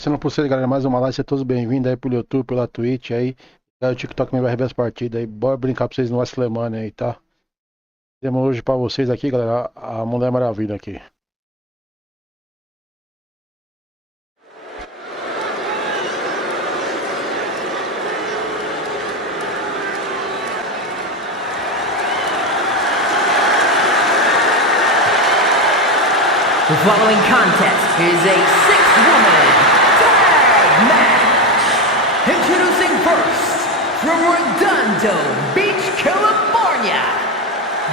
Começando por vocês, galera, mais uma live, sejam todos bem-vindos aí pelo YouTube, pela Twitch aí. O TikTok também vai rever as partidas aí. Bora brincar pra vocês no Wrestlemania aí, tá? Temos hoje pra vocês aqui, galera, a Mulher Maravilha aqui. The following contest is a six-woman tag match. Introducing first, from Redondo Beach, California,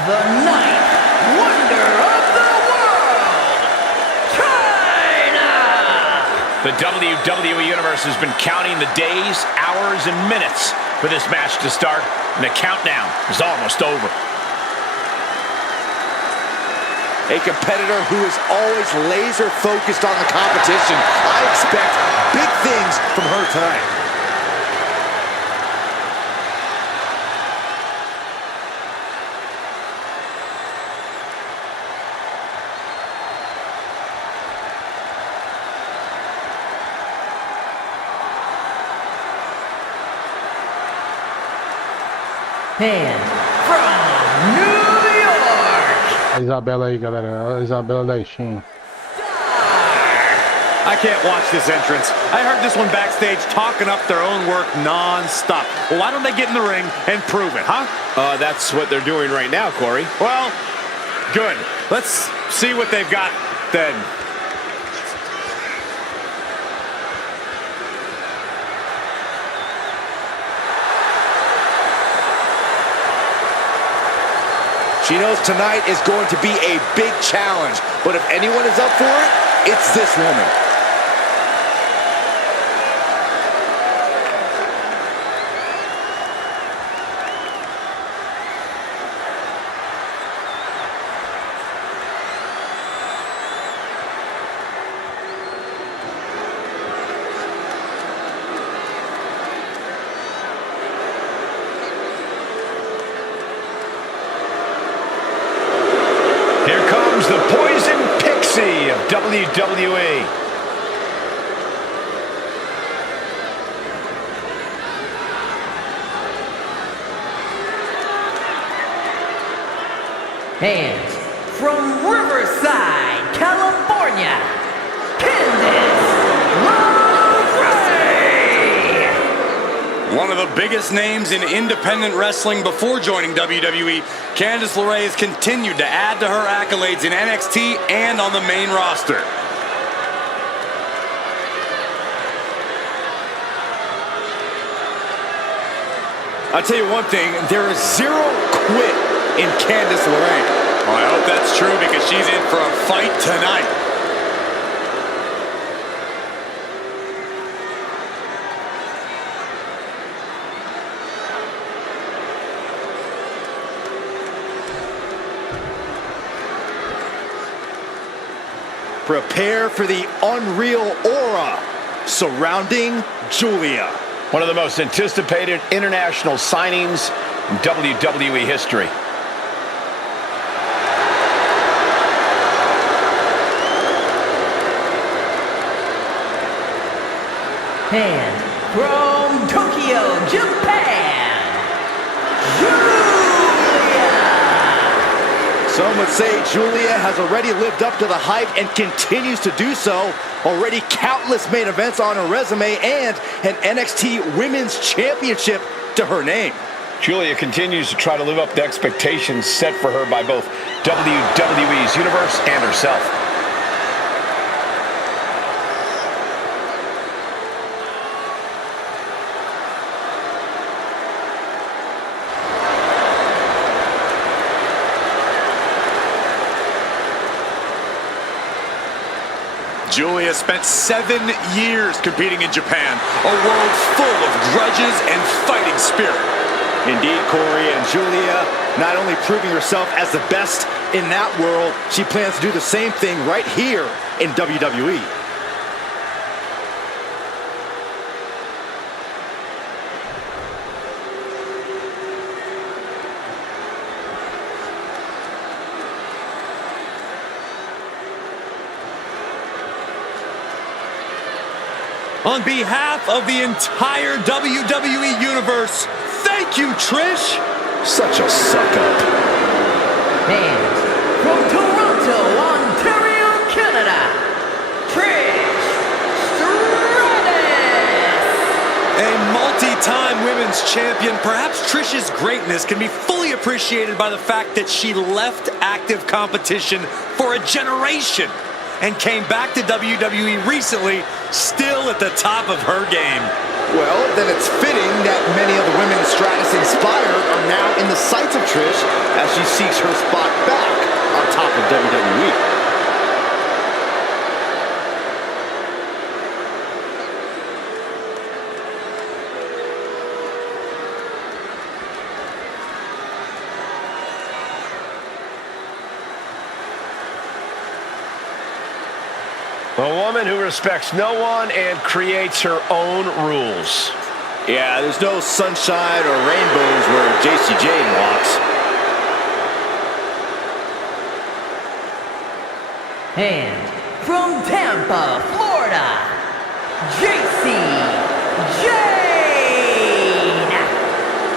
the ninth wonder of the world, China! The WWE Universe has been counting the days, hours, and minutes for this match to start, and the countdown is almost over. A competitor who is always laser focused on the competition. I expect big things from her tonight. And from New A Isabela aí, galera, a Isabela da Steam. I can't watch this entrance. I heard this one backstage talking up their own work non-stop. Well, why don't they get in the ring and prove it, huh? That's what they're doing right now, Corey. Well, good. Let's see what they've got then. She knows tonight is going to be a big challenge, but if anyone is up for it, it's this woman. Here comes the Poison Pixie of WWE. And from Riverside, California, Candice LeRae! One of the biggest names in independent wrestling before joining WWE, Candice LeRae has continued to add to her accolades in NXT and on the main roster. I'll tell you one thing, there is zero quit in Candice LeRae. Well, I hope that's true because she's in for a fight tonight. Prepare for the unreal aura surrounding Julia. One of the most anticipated international signings in WWE history. And from Tokyo, Japan, Julia! Some would say Julia has already lived up to the hype and continues to do so. Already countless main events on her resume and an NXT Women's Championship to her name. Julia continues to try to live up to expectations set for her by both WWE's Universe and herself. Julia spent 7 years competing in Japan, a world full of grudges and fighting spirit. Indeed, Corey, and Julia not only proving herself as the best in that world, she plans to do the same thing right here in WWE. On behalf of the entire WWE Universe, thank you, Trish! Such a suck-up. And from Toronto, Ontario, Canada, Trish Stratus. A multi-time women's champion, perhaps Trish's greatness can be fully appreciated by the fact that she left active competition for a generation and came back to WWE recently, still at the top of her game. Well, then it's fitting that many of the women Stratus inspired are now in the sights of Trish as she seeks her spot back on top of WWE. A woman who respects no one and creates her own rules. Yeah, there's no sunshine or rainbows where Jacy Jayne walks. And from Tampa, Florida, Jacy Jayne.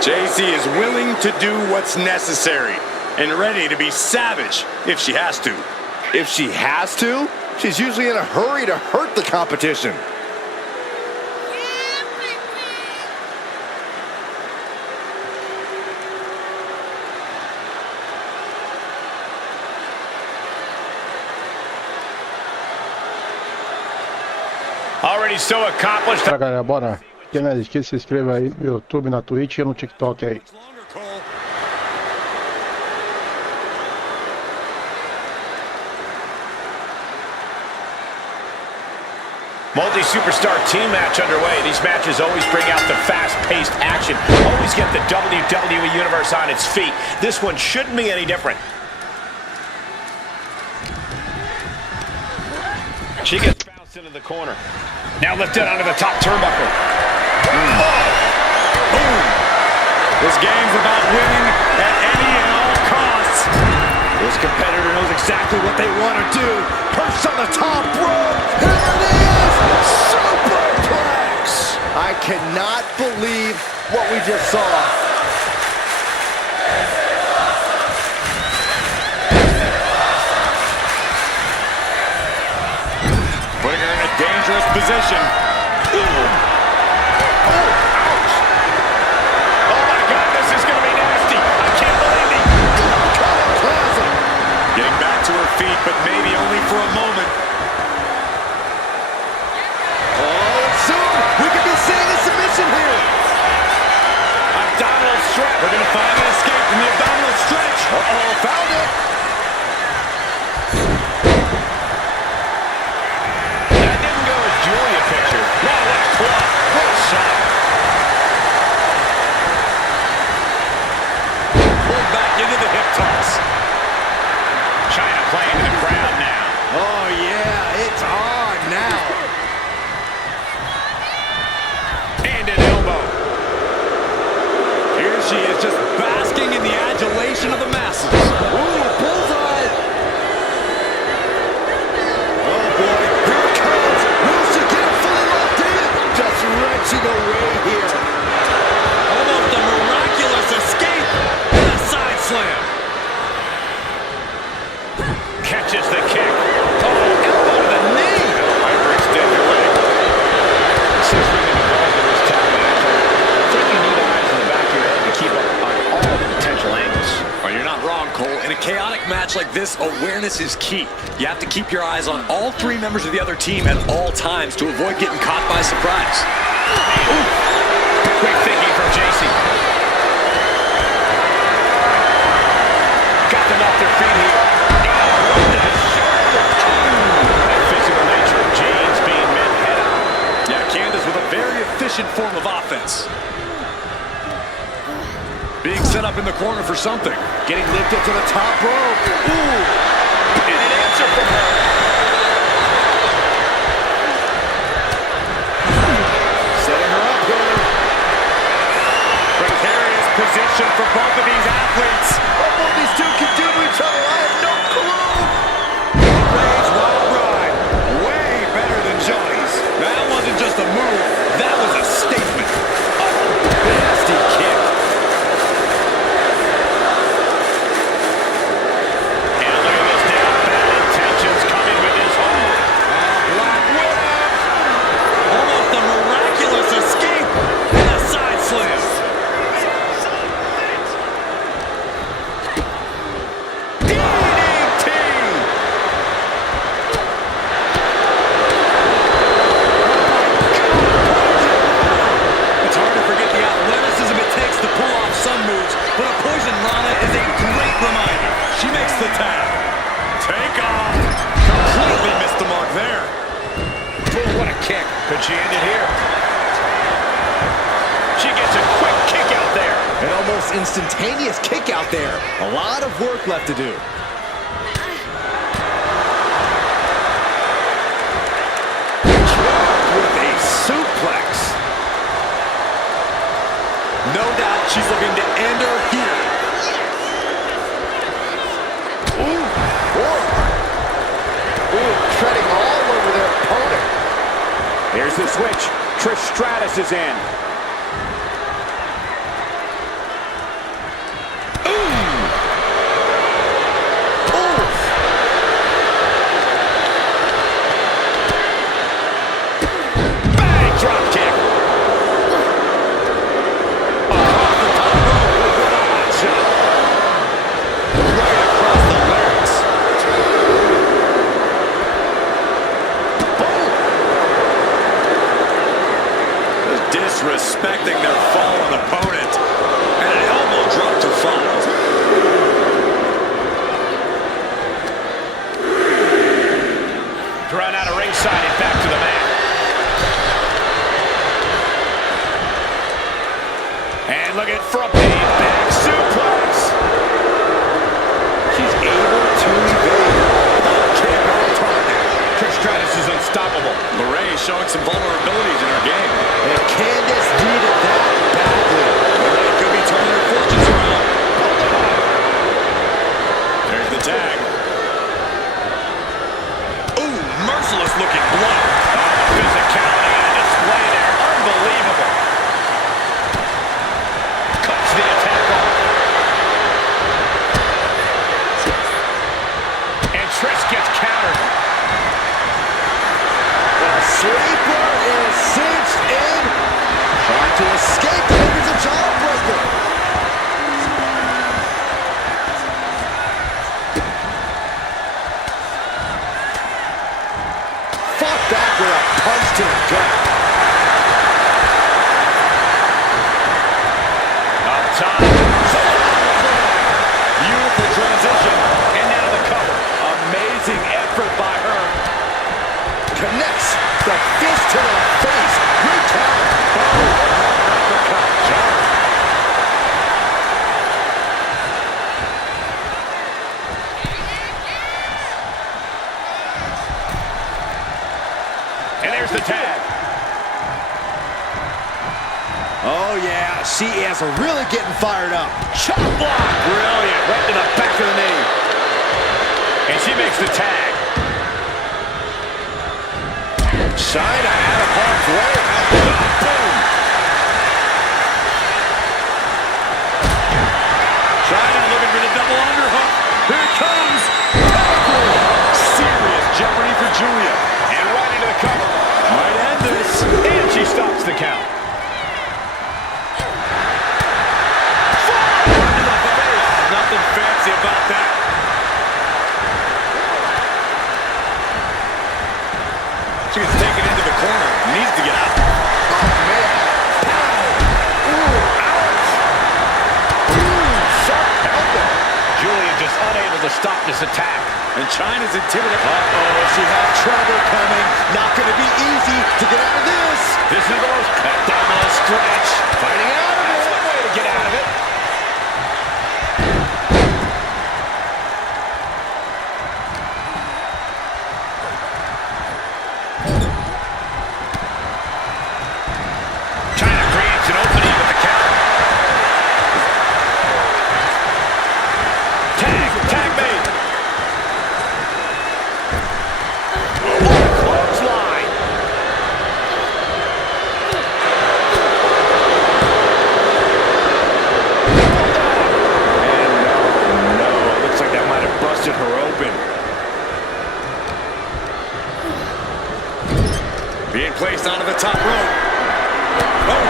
Jacy is willing to do what's necessary and ready to be savage if she has to. If she has to, she's usually in a hurry to hurt the competition. Already so accomplished. Tá, galera, bora. Quem não é inscrito, se inscreva aí no YouTube, na Twitch e no TikTok aí. Multi-superstar team match underway. These matches always bring out the fast-paced action. Always get the WWE Universe on its feet. This one shouldn't be any different. She gets bounced into the corner. Now lifted onto the top turnbuckle. Boom! This game's about winning at any and all costs. This competitor knows exactly what they want to do. Perched on the top rope. Here it is! Superplex! I cannot believe what we just saw. Putting her in a dangerous position. Oh, ouch! Oh my God, this is going to be nasty. I can't believe it. Getting back to her feet, but maybe only for a moment. Oh, soon we could be seeing a submission here. Abdominal stretch. We're going to find an escape from the abdominal stretch. Uh-oh, found it. That didn't go as Julia pictured. Wow, what a club. What a shot. Pulled back into the hip toss. China playing to the crowd now. Oh, yeah, it's on now. And an elbow. Here she is, just basking in the adulation of the masses. Ooh, bullseye. Oh, boy, here it comes. Will she get it fully locked in? Just wrenching away here. Almost a miraculous escape. And a side slam. Catches the kick. Oh, elbow to the knee. Hyperextend your leg. Since we've been involved in this tag match, I think you need eyes in the back of your head to keep up on all the potential angles. Well, you're not wrong, Cole. In a chaotic match like this, awareness is key. You have to keep your eyes on all three members of the other team at all times to avoid getting caught by surprise. Quick thinking from Jacy. Got them off their feet here. That physical nature of James being met head on. Yeah, Candace with a very efficient form of offense. Being set up in the corner for something. Getting lifted to the top rope. Ooh. And an answer from her. Setting her up here. Precarious position for both of these athletes. What these two can do to each other, I have no clue. Rage Wild Ride. Way better than Johnny's. That wasn't just a move. instantaneous kick out there. A lot of work left to do. With a suplex. No doubt she's looking to end her here. Treading all over their opponent. Here's the switch. Trish Stratus is in. Bang! Drop kick. Off the top rope. What a hot shot. Right across the larynx. Disrespecting their fallen opponent. And an elbow drop to follow. Drawn out of ringside and back to the mat. And look at Frappe. Back suplex. She's able to evade. Kick on target. Trish Stratus is unstoppable. LeRae showing some vulnerabilities in her game. And Candice needed that badly. LeRae could be turning her fortunes around. There's the tag. Ooh, merciless looking blow. Physicality on display there. Unbelievable. Cuts the attack off. And Trish gets countered. The sleeper is cinched in. Trying to escape the fingers of Jawbreaker. Fought back with a punch to the gut. Up top. Beautiful transition. And now the cover. Amazing effort by her. Connects the fist to the face. Good count. And there's the tag. Oh yeah, she is really getting fired up. Chop block. Brilliant. Right to the back of the knee. And she makes the tag. Chyna out of harm's way. Boom. Chyna looking for the double underhook. Here it comes. Serious jeopardy for Julia. And right into the cover. Might end this. And she stops the count. Into the face. Nothing fancy about that. She gets taken into the corner. Needs to get out. Julia just unable to stop this attack. And Chyna's intimidated. Uh-oh, she had trouble coming. Not going to be easy to get out of this. This is the most abdominal stretch. Fighting out of That's it. the way to get out of it. Chyna creates an opening with the counter. Tag made. What a clothesline. And no, looks like that might have busted her open. Being placed onto the top rope. Oh.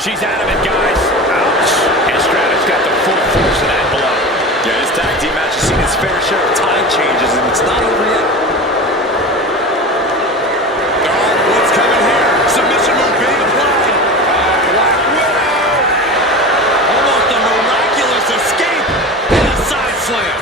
She's out of it, guys. Ouch. And Stratus got the full force of that blow. Yeah, this tag team match has seen its fair share of time changes, and it's not over yet. Oh, what's coming here? Submission move being applied. Black Widow. Almost a miraculous escape and a side slam.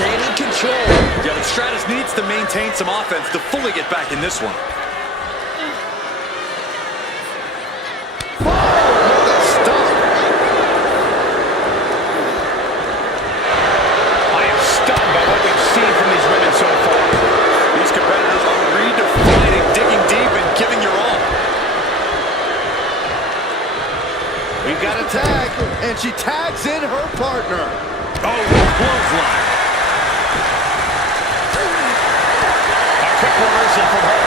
gaining control. Yeah, but Stratus needs to maintain some offense to fully get back in this one. And she tags in her partner. Oh, clothesline. A quick reversal from her.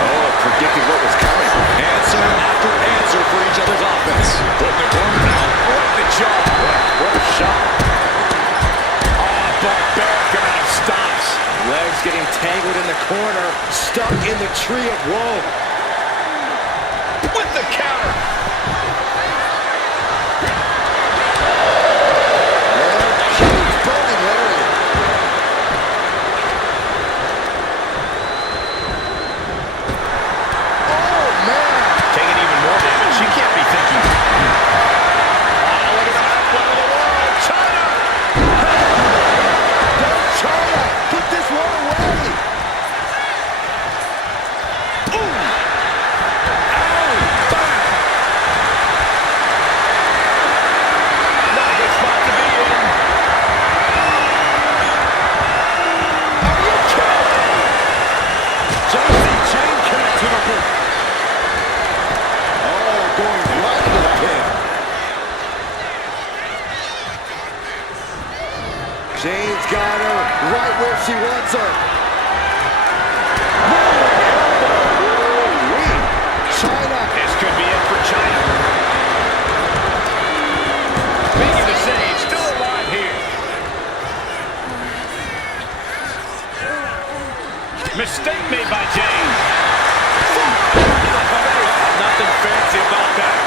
Oh, predicted what was coming. Answer after answer for each other's offense. Put in the corner now. Right the jaw. What a shot. Oh, barbaric amount of stops. Legs getting tangled in the corner. Stuck in the tree of woe. With the counter. Jane's got her right where she wants her. Chyna. This could be it for Chyna. Making the save, still alive here. Mistake made by Jane. Nothing fancy about that.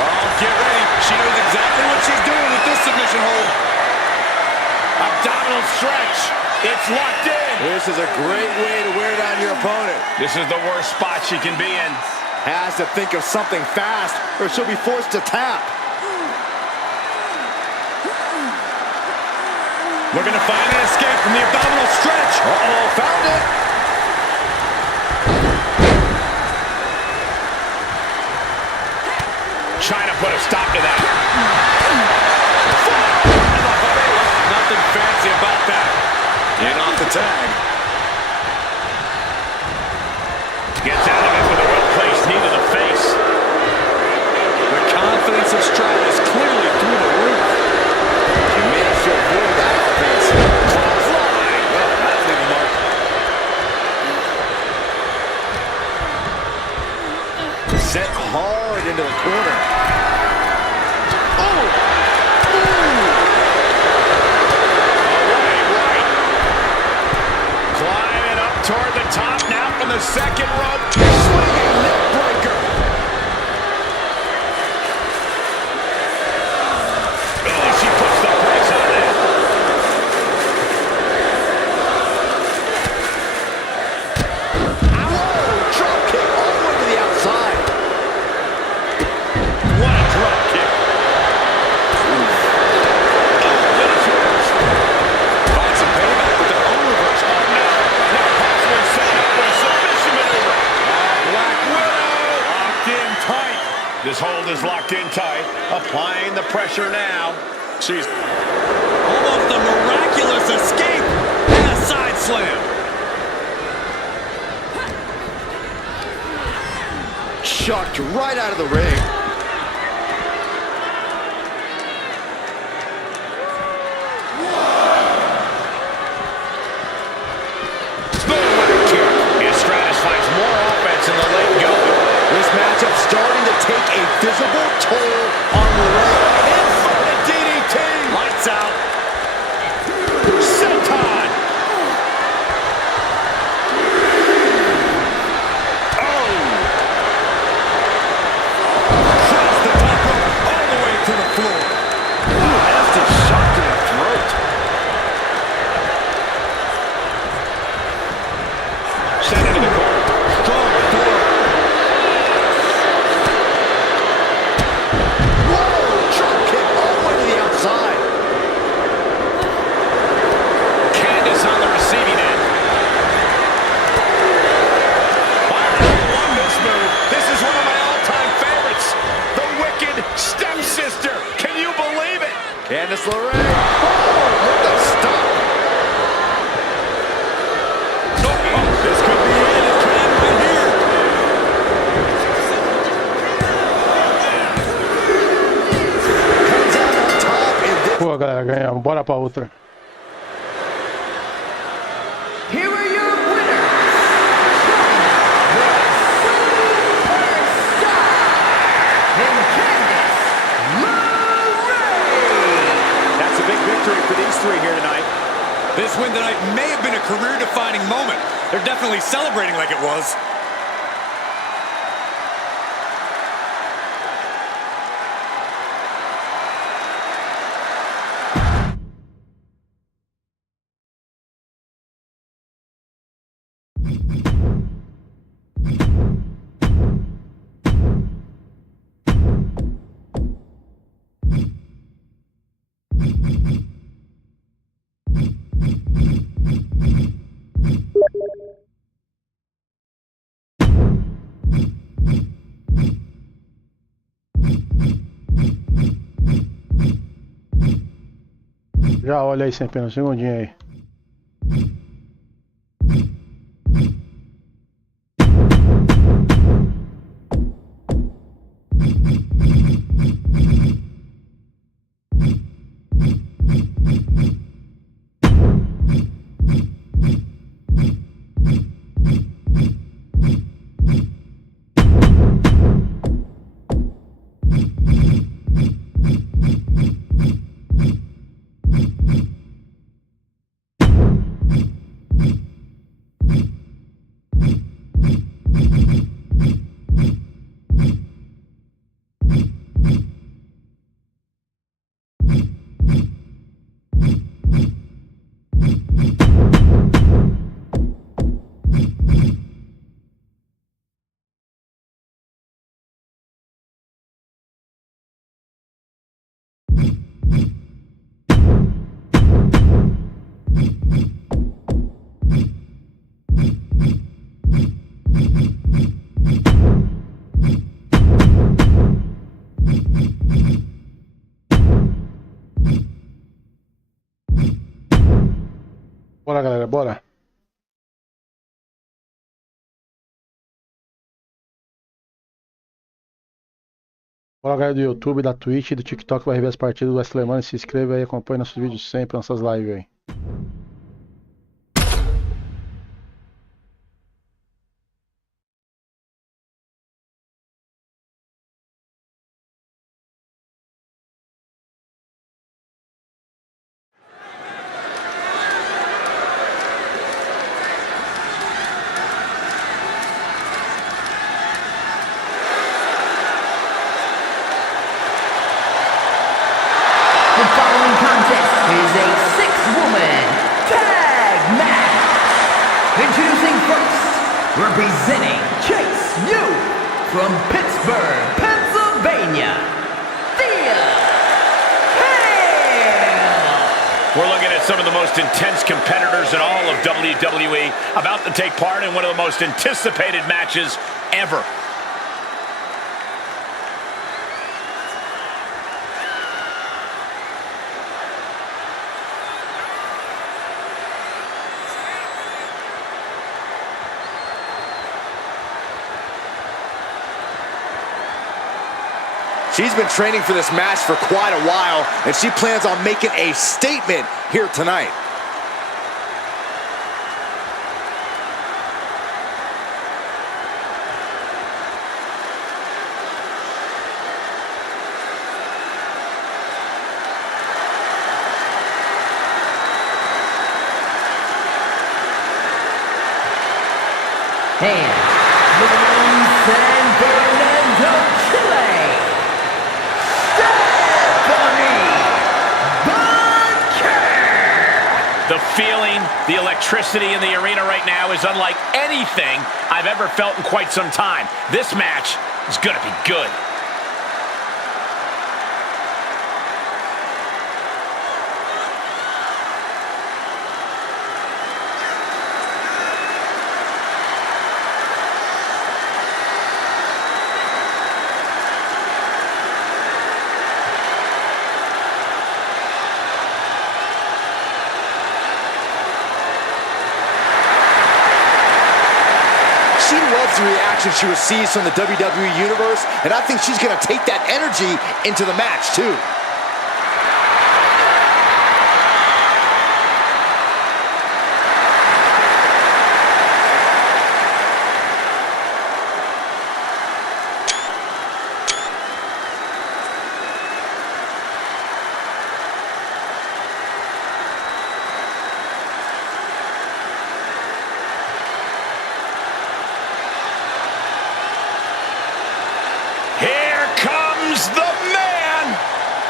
Oh, get ready. She knows exactly what she's doing with this submission hold. Abdominal stretch. It's locked in. This is a great way to wear down your opponent. This is the worst spot she can be in. Has to think of something fast or she'll be forced to tap. Looking to find an escape from the abdominal stretch. Uh-oh, found it. Chyna put a stop to that. Nothing fancy about that. In off the tag. Gets out of it with a well-placed knee to the face. The confidence of Stratus clearly through the roof. She managed to avoid that offense. Clothesline. Well, that'll leave a mark. Sent hard into the corner. Toward the top now from the second rope. Swinging neck breaker. Oh, she puts the brakes on that. Whoa, drop kick all the way to the outside. What a drop kick. Find some payback with their own reverse. Oh, no. Now possibly setting up for a submission maneuver. Black Widow locked in tight. This hold is locked in tight. Applying the pressure now. She's Almost a miraculous escape and a side slam. Chucked right out of the ring. Stratus finds more offense in the late going. This matchup starting to take a visible toll on Lorraine. Inverted DDT. Lights out. Senton. Oh. Candice LeRae. Oh, what the stop. This could be it. It could end right here. Comes out on top in this. Pô, galera, ganhamos. Bora pra outra. Here are your winners, the Superstar and Candice LeRae. That's a big victory for these three here tonight. This win tonight may have been a career-defining moment. They're definitely celebrating like it was. Já olha aí sempre um segundinho aí. Bora, galera, bora. Bora, galera do YouTube, da Twitch e do TikTok vai rever as partidas do Wrestlemania. Se inscreva aí, acompanhe nossos vídeos sempre, nossas lives aí. The following contest is a six-woman tag match. Introducing first, representing Chase U from Pittsburgh, Pennsylvania, Thea Hale. We're looking at some of the most intense competitors in all of WWE about to take part in one of the most anticipated matches ever. She's been training for this match for quite a while, and she plans on making a statement here tonight. And from San Fernando, Chile, Stephanie Bunker. The feeling, the electricity in the arena right now is unlike anything I've ever felt in quite some time. This match is going to be good. crazy reaction she receives from the WWE Universe, and I think she's going to take that energy into the match, too.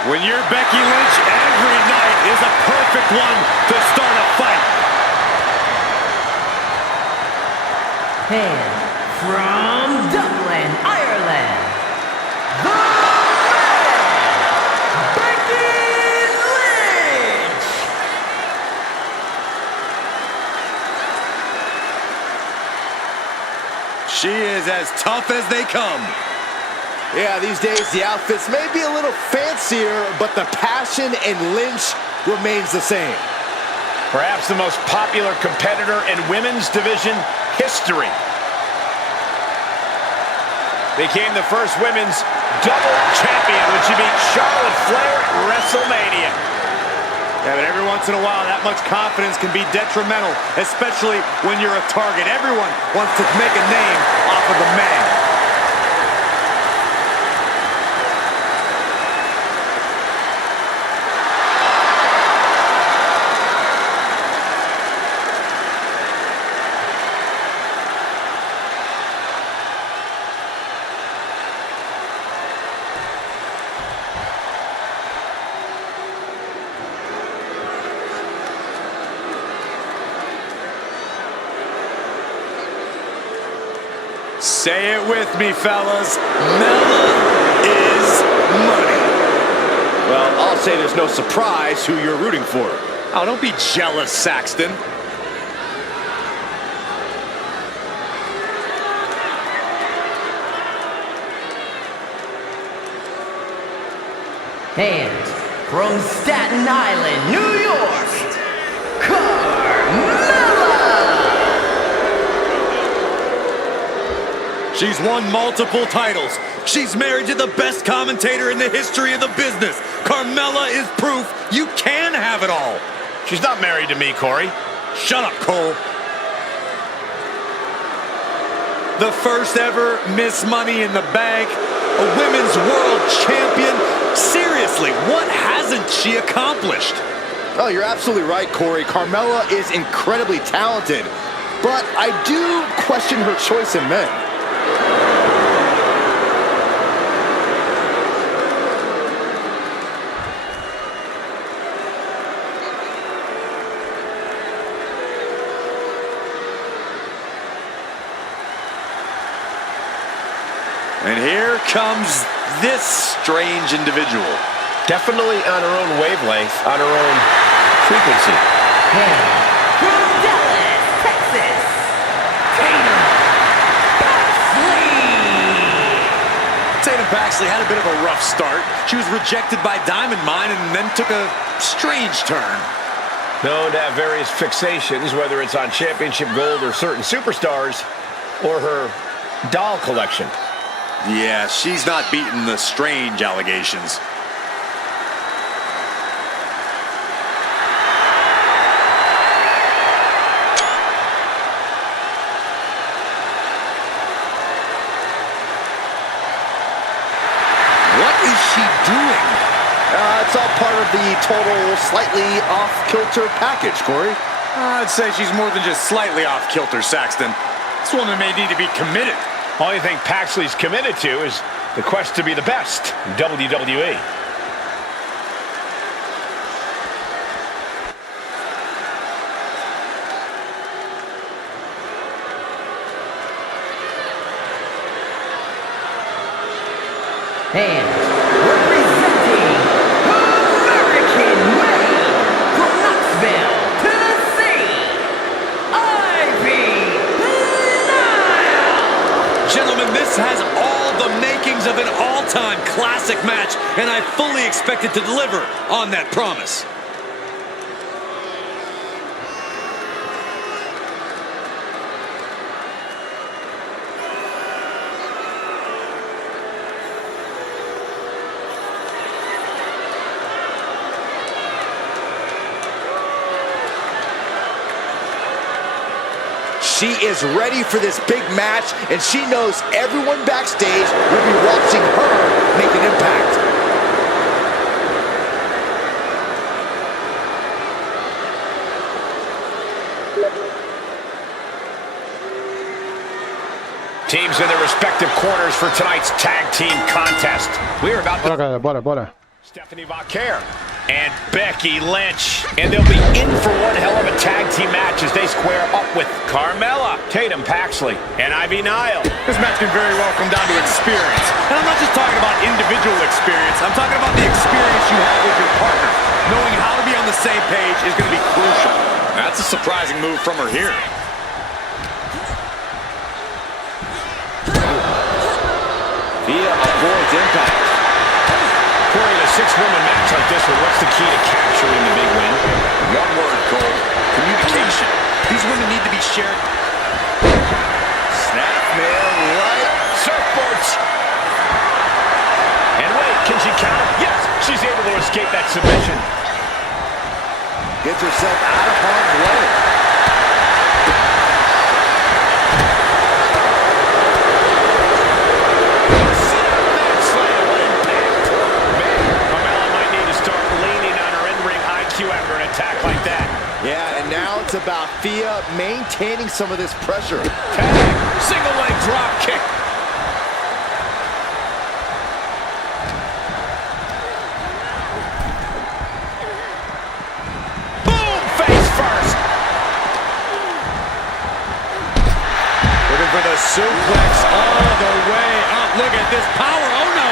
When you're Becky Lynch, every night is a perfect one to start a fight. And from Dublin, Ireland, the Becky Lynch! She is as tough as they come. Yeah, these days the outfits may be a little fancier, but the passion in Lynch remains the same. Perhaps the most popular competitor in women's division history. Became the first women's double champion when she beat Charlotte Flair at WrestleMania. Yeah, but every once in a while, that much confidence can be detrimental, especially when you're a target. Everyone wants to make a name off of the man. Say it with me, fellas. Mella is money. Well, I'll say there's no surprise who you're rooting for. Oh, don't be jealous, Saxton. And from Staten Island, New York, Carmella! She's won multiple titles. She's married to the best commentator in the history of the business. Carmella is proof you can have it all. She's not married to me, Corey. Shut up, Cole. The first ever Miss Money in the Bank, a women's world champion. Seriously, what hasn't she accomplished? Oh, you're absolutely right, Corey. Carmella is incredibly talented, but I do question her choice in men. And here comes this strange individual. Definitely on her own wavelength, on her own frequency. And from Dallas, Texas, Tatum Paxley! Tatum Paxley had a bit of a rough start. She was rejected by Diamond Mine and then took a strange turn. Known to have various fixations, whether it's on championship gold or certain superstars, or her doll collection. Yeah, she's not beating the strange allegations. What is she doing? It's all part of the total slightly off-kilter package, Corey. I'd say she's more than just slightly off kilter, Saxton. This woman may need to be committed. Only thing Paxley's committed to is the quest to be the best in WWE. And representing American made from Knoxville, Tennessee, Ivy Nile! Gentlemen, this has all the makings of an all-time classic match, and I fully expect it to deliver on that promise. She is ready for this big match, and she knows everyone backstage will be watching her make an impact. Teams in their respective corners for tonight's tag team contest. We're about to... Bora, galera, bora, bora. Stephanie Vaquer and Becky Lynch. And they'll be in for one hell of a tag team match as they square up with Carmella, Tatum Paxley, and Ivy Nile. This match can very well come down to experience. And I'm not just talking about individual experience. I'm talking about the experience you have with your partner. Knowing how to be on the same page is going to be crucial. That's a surprising move from her here. Thea avoids impact. Corey, in a six-woman match like this one, what's the key to capturing the big win? One word, Cole. Communication. These women need to be shared. Snapmare right. Surfboards. And wait, can she counter? Yes, she's able to escape that submission. Gets herself out of harm's way. After an attack like that. Yeah, and now it's about Thea maintaining some of this pressure. Tag, single leg drop kick. Boom, face first. Looking for the suplex all the way up. Look at this power. Oh no.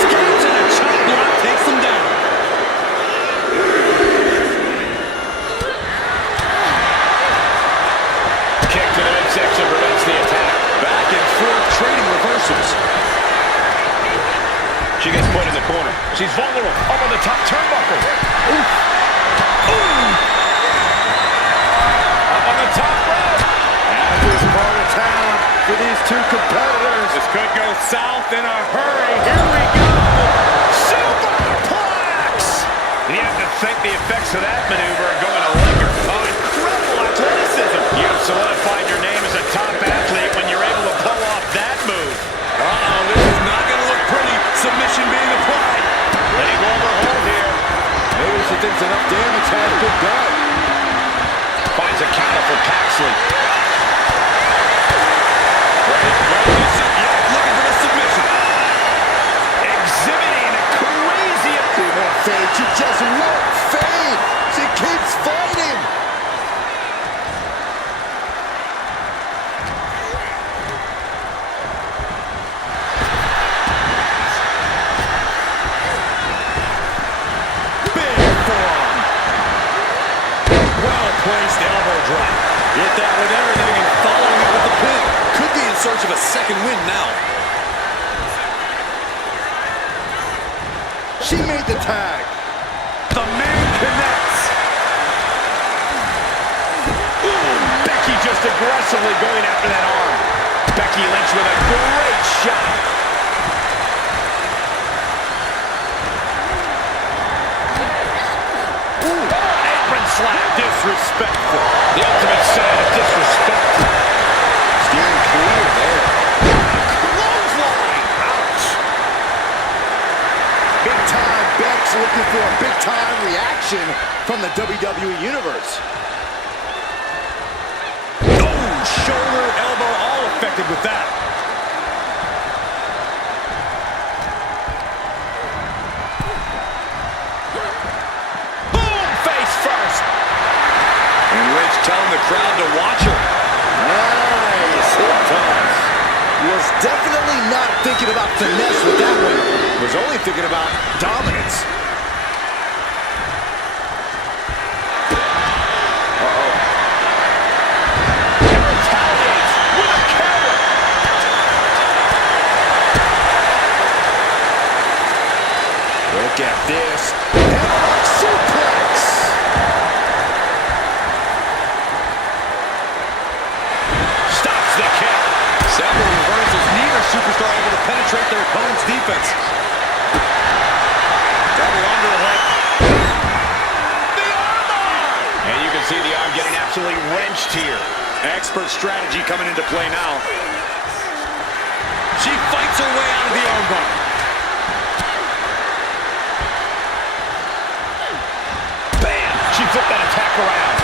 Escapes and a chop block takes him down. Section prevents the attack. Back and forth trading reversals. She gets put in the corner. She's vulnerable. Up on the top turnbuckle. Oof. Ooh. Up on the top rope. After part of town for these two competitors. This could go south in a hurry. Here we go. Superplex. And you have to think the effects of that maneuver are going to linger. Oh, incredible athleticism. You've solidified your name as a top athlete when you're able to pull off that move. Uh-oh, this is not going to look pretty. Submission being applied. Letting go of her hold here. Maybe she thinks enough damage has been done. Finds a counter for Paxley. Looking for the submission. Exhibiting a crazy... More fade. She just won't fade. She keeps fighting. Placed elbow drop. Hit that with everything and following it with the pin. Could be in search of a second win now. She made the tag. The man connects. Ooh, Becky just aggressively going after that arm. Becky Lynch with a great shot. Slap. Disrespectful. The ultimate sign of disrespect. Steering clear there. Clothesline. Ouch. Big time Bex looking for a big time reaction from the WWE Universe. Oh, shoulder, elbow, all affected with that. Telling the crowd to watch her. Nice hip toss. Was definitely not thinking about finesse with that one. Was only thinking about dominance. Uh-oh. Retaliates with a counter. Look at this. Hammerlock suplex. The kick. Several reversals. Neither superstar able to penetrate their opponent's defense. Double underhook. The armbar! And you can see the arm getting absolutely wrenched here. Expert strategy coming into play now. She fights her way out of the armbar. Bam! She flipped that attack around.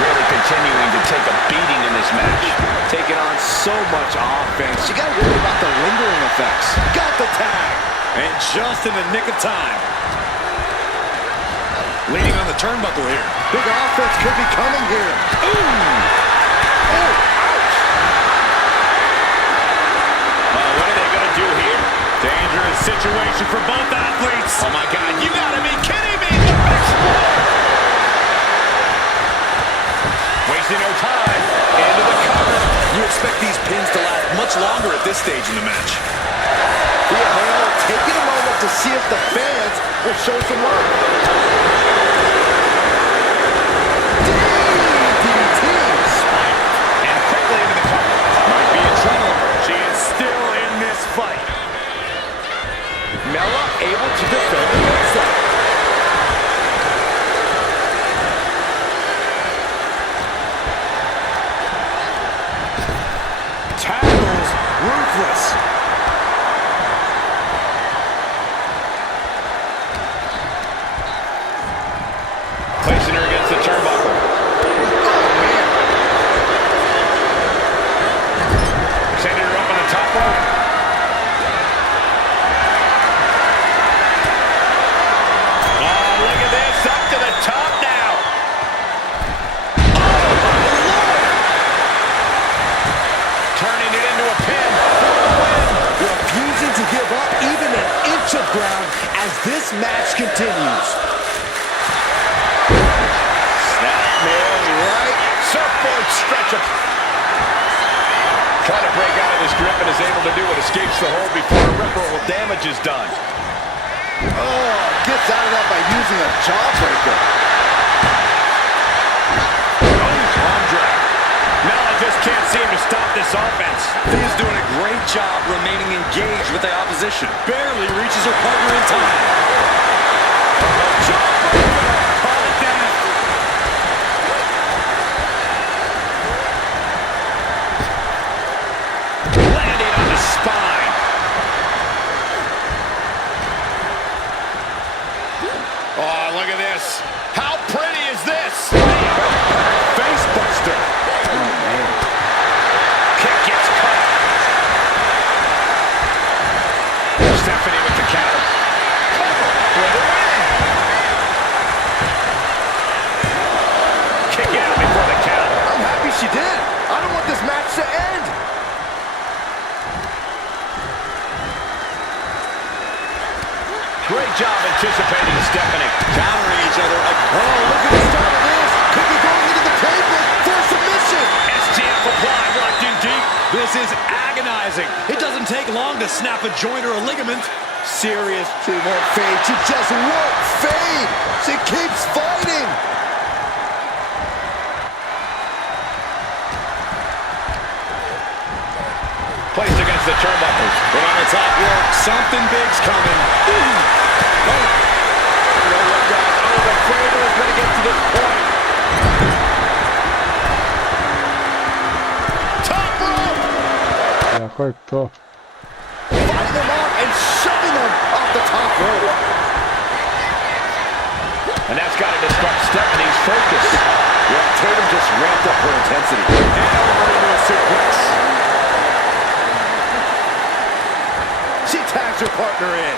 Really continuing to take a beating in this match. Taking on so much offense. You got to worry about the lingering effects. Got the tag. And just in the nick of time. Leaning on the turnbuckle here. Big offense could be coming here. Oh, what are they going to do here? Dangerous situation for both athletes. Oh, my God. You got to be kidding me. Wasting no time. Into the cover. You expect these pins to last much longer at this stage in the match. Thea Hale taking a moment to see if the fans will show some love. And quickly into the cover. Might be in trouble. She is still in this fight. Mella able to defend against that. Tackles ruthless. Placing her against the turnbuckle. Sending her up on the top rope. Oh, look at this. Up to the top now. Oh, my Lord. Turning it into a pin for the win. Refusing to give up even an inch of ground as this match continues. Snapmare right. Surfboard stretcher. Trying to break out of this grip and is able to do it. Escapes the hold before irreparable damage is done. Oh, gets out of that by using a jawbreaker. Arm drag. Now I just can't seem to stop this offense. Thea's doing a great job remaining engaged with the opposition. Barely reaches her partner in time. Jawbreaker. Call it down. Landing on the spine. Oh, look at this. How pretty is this? Face buster. Oh, man. Kick gets caught. Stephanie with the counter. Cover for the win. Kick out before the count. I'm happy she did. I don't want this match to end. Great job anticipating Stephanie. Countering each other. Oh, look at the start of this. Could be going into the table for submission. STF applied, locked in deep. This is agonizing. It doesn't take long to snap a joint or a ligament. Serious. She won't fade. She just won't fade. She keeps fighting. Placed against the turnbuckles. But on the top rope, something big's coming. Oh, the Frater is going to get to this point. Top rope. Já cortou. Fighting them off and shoving them off the top rope. And that's got to disrupt Stephanie's focus. Yeah, Tatum just ramped up her intensity. And over into a suplex. She tags her partner in.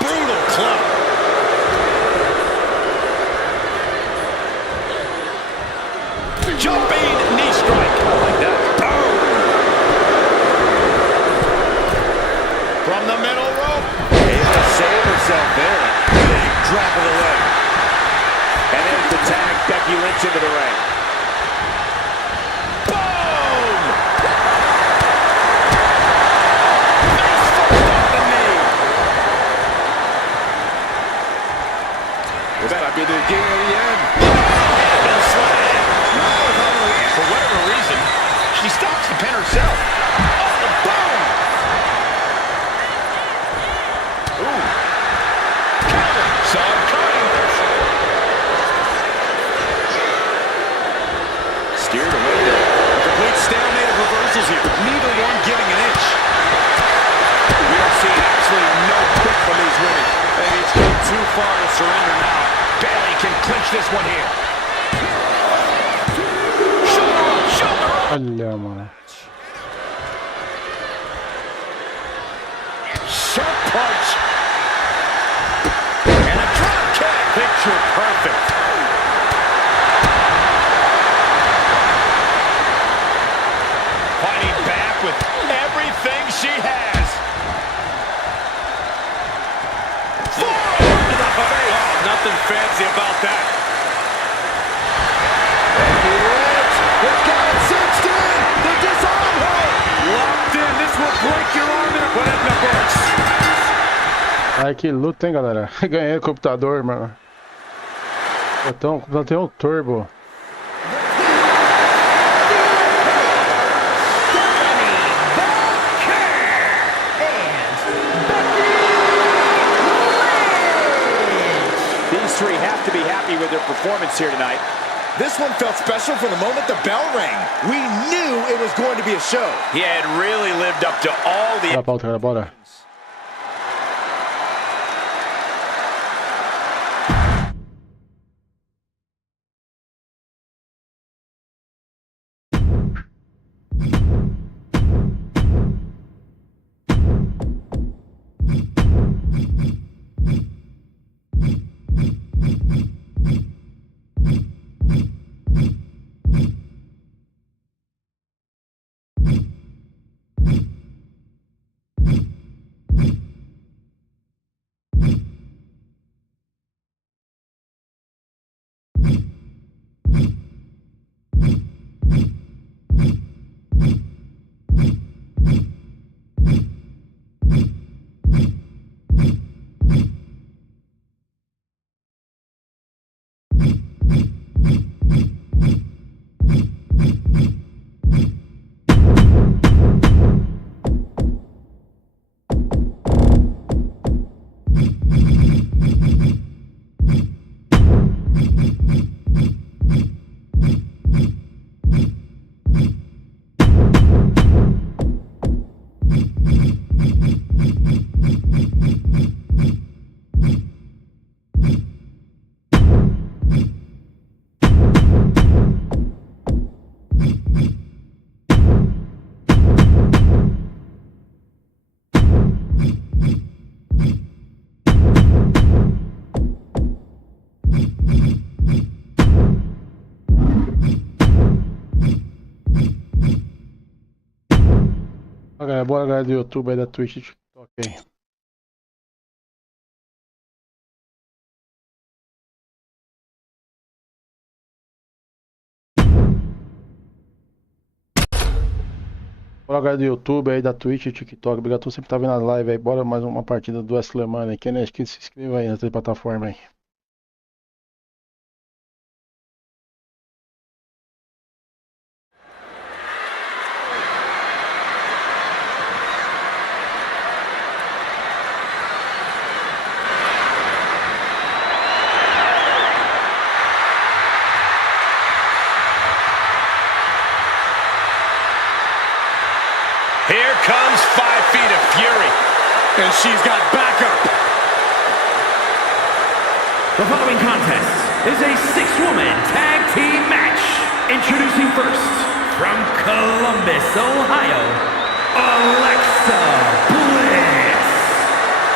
Brutal club. Jumping knee strike. I like that. Boom. From the middle rope. Able to save herself there. Big drop of the leg. And there's the tag. Becky Lynch into the ring. Boom. Nice first off the knee. This might be the beginning of the end. And slam. For whatever reason, she stops the pin herself. Oh, the boom. Ooh. far to surrender now. Bayley can clinch this one here. Shoulder up. Olha, mano. Sharp punch. And a drop kick. Picture perfect. Fighting back with everything she has. Forearm to the face. Oh, nothing fancy about that. It's got it cinched in. The disarm hold. Locked in. This will break your arm in a but it works. Ai, que luta, hein, galera. Ganhei o computador, mano. Então, tem um turbo. These three have to be happy with their performance here tonight. This one felt special from the moment the bell rang. We knew it was going to be a show. He had really lived up to all the... Bora, pauta, cara, bora. Bora, galera do YouTube aí, da Twitch e TikTok aí. Bora, galera do YouTube aí, da Twitch e TikTok. Obrigado por sempre estar vendo a live aí. Bora mais uma partida do Wrestlemania aí. Quem não é inscrito, se inscreva aí nessa plataforma aí. Here comes 5 feet of fury. And she's got backup. The following contest is a 6-woman tag team match. Introducing first, from Columbus, Ohio, Alexa Bliss.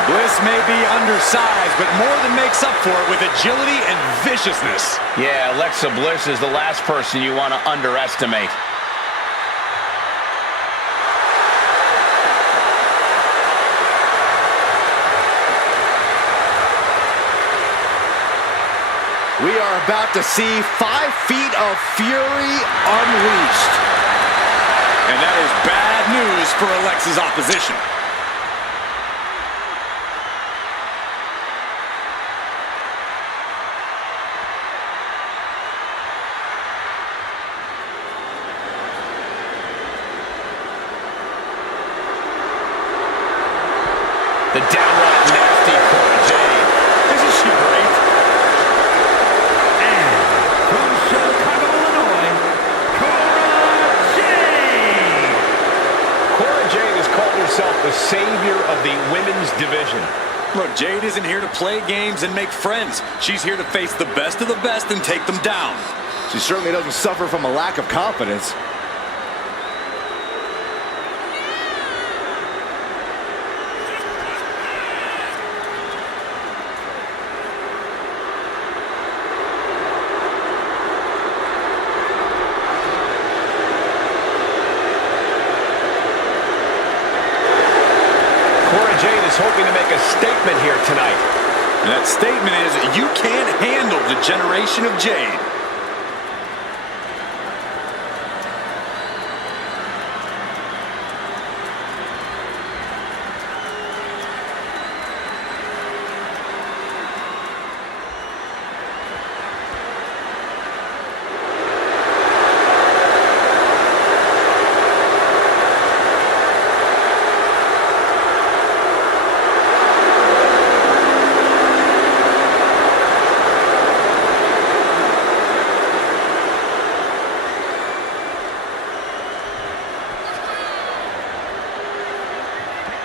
Bliss may be undersized, but more than makes up for it with agility and viciousness. Yeah, Alexa Bliss is the last person you want to underestimate. We are about to see 5 feet of fury unleashed. And that is bad news for Alexa's opposition. The downright nasty Cora Jade. Isn't she great? And from Chicago, Illinois, Cora Jade. Cora Jade has called herself the savior of the women's division. Look, Jade isn't here to play games and make friends. She's here to face the best of the best and take them down. She certainly doesn't suffer from a lack of confidence. Jade is hoping to make a statement here tonight. And that statement is, you can't handle the generation of Jade.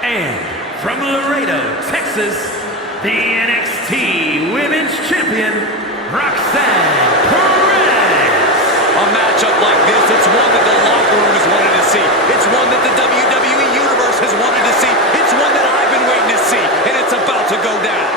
And from Laredo, Texas, the NXT Women's Champion, Roxanne Perez. A matchup like this, it's one that the locker room has wanted to see. It's one that the WWE Universe has wanted to see. It's one that I've been waiting to see, and it's about to go down.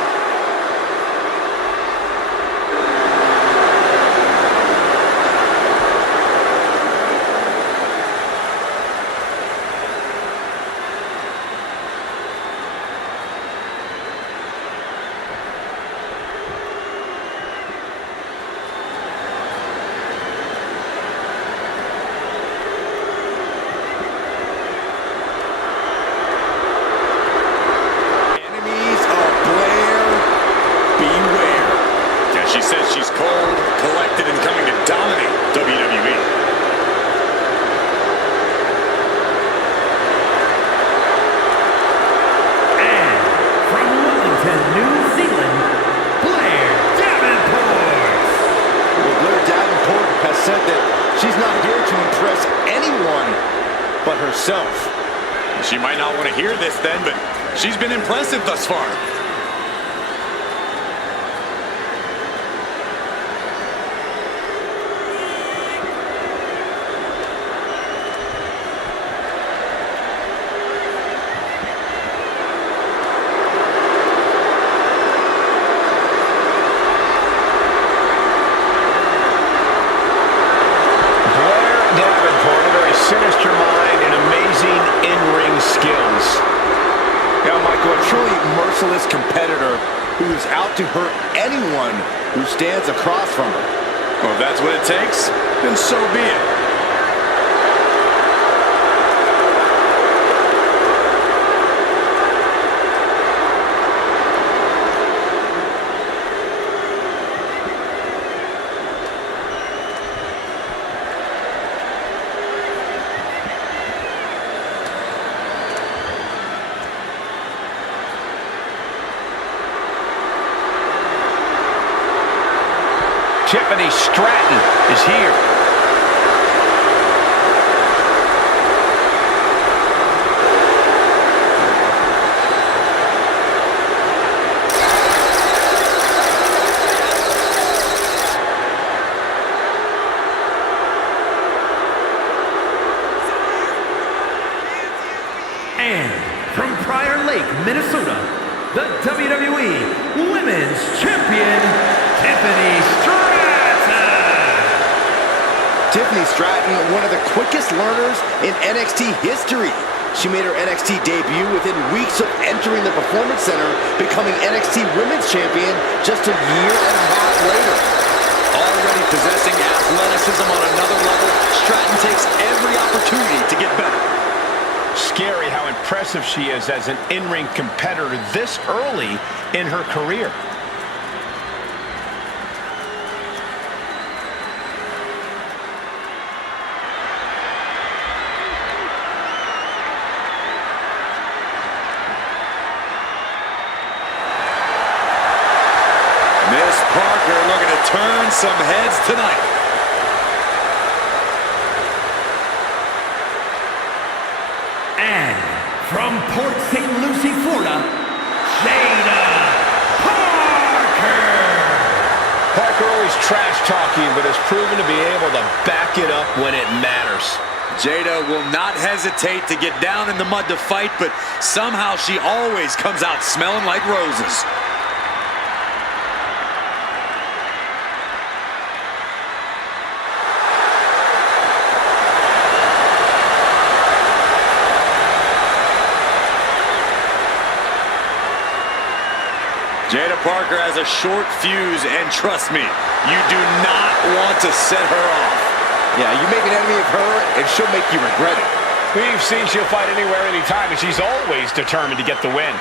She says she's cold, collected, and coming to dominate WWE. And from Wellington, New Zealand, Blair Davenport. Well, Blair Davenport has said that she's not here to impress anyone but herself. She might not want to hear this then, but she's been impressive thus far. Sinister mind and amazing in-ring skills. Now, Michael, a truly merciless competitor who is out to hurt anyone who stands across from her. Well, if that's what it takes, then so be it. Tiffany Stratton is here. And from Prior Lake, Minnesota, the WWE Women's Champion, Tiffany Stratton. Tiffany Stratton, one of the quickest learners in NXT history. She made her NXT debut within weeks of entering the Performance Center, becoming NXT Women's Champion just a year and a half later. Already possessing athleticism on another level, Stratton takes every opportunity to get better. Scary how impressive she is as an in-ring competitor this early in her career. Miss Parker looking to turn some heads tonight. And from Port St. Lucie, Florida, Jada Parker. Parker always trash talking, but has proven to be able to back it up when it matters. Jada will not hesitate to get down in the mud to fight, but somehow she always comes out smelling like roses. Jada Parker has a short fuse, and trust me, you do not want to set her off. Yeah, you make an enemy of her, and she'll make you regret it. We've seen she'll fight anywhere, anytime, and she's always determined to get the win.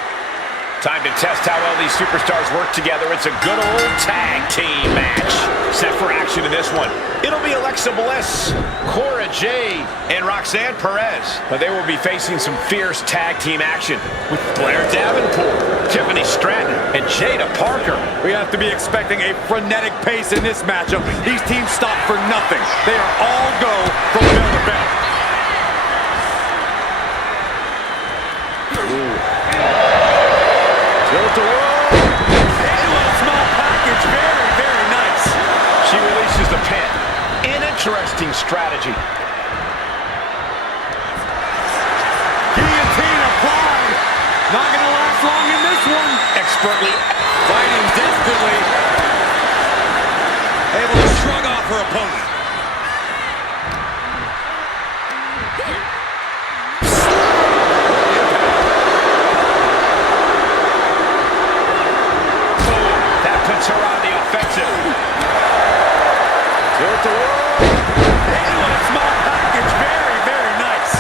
Time to test how well these superstars work together. It's a good old tag team match. Set for action in this one. It'll be Alexa Bliss, Cora Jade, and Roxanne Perez. But they will be facing some fierce tag team action with Blair Davenport, Tiffany Stratton, and Jada Parker. We have to be expecting a frenetic pace in this matchup. These teams stop for nothing. They are all go from bell to bell. Tilt the world. And a small package. Very, very nice. She releases the pin. An interesting strategy. Guillotine applied. Not going to last long in this one. Expertly Fighting desperately. Able to shrug off her opponent. that puts her on the offensive. Tilt the world. And a small package. Very, very nice.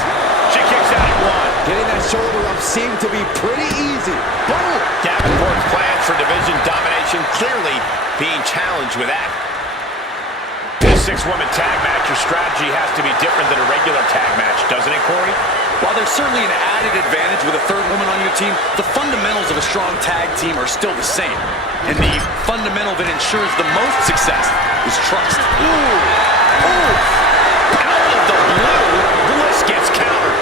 She kicks out at one. Getting that shoulder up seemed to be pretty easy. Boom! Davenport's plans for division domination clearly being challenged with that. This six-woman tag match, your strategy has to be different than a regular tag match, doesn't it, Corey? While there's certainly an added advantage with a third woman on your team, the fundamentals of a strong tag team are still the same. And the fundamental that ensures the most success is trust. Ooh! Ooh! Out of the blue, Bliss gets countered.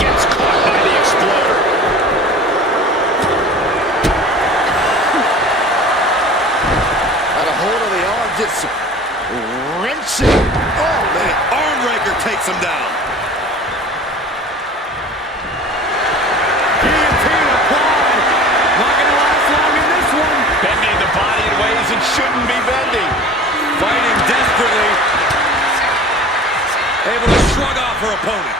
Gets caught by the exploder. Got a hold of the arm, just wrenching. Oh, man. Arm breaker takes him down. Guillotine applied. Not going to last long in this one. Bending the body in ways it shouldn't be bending. Fighting desperately. Able to shrug off her opponent.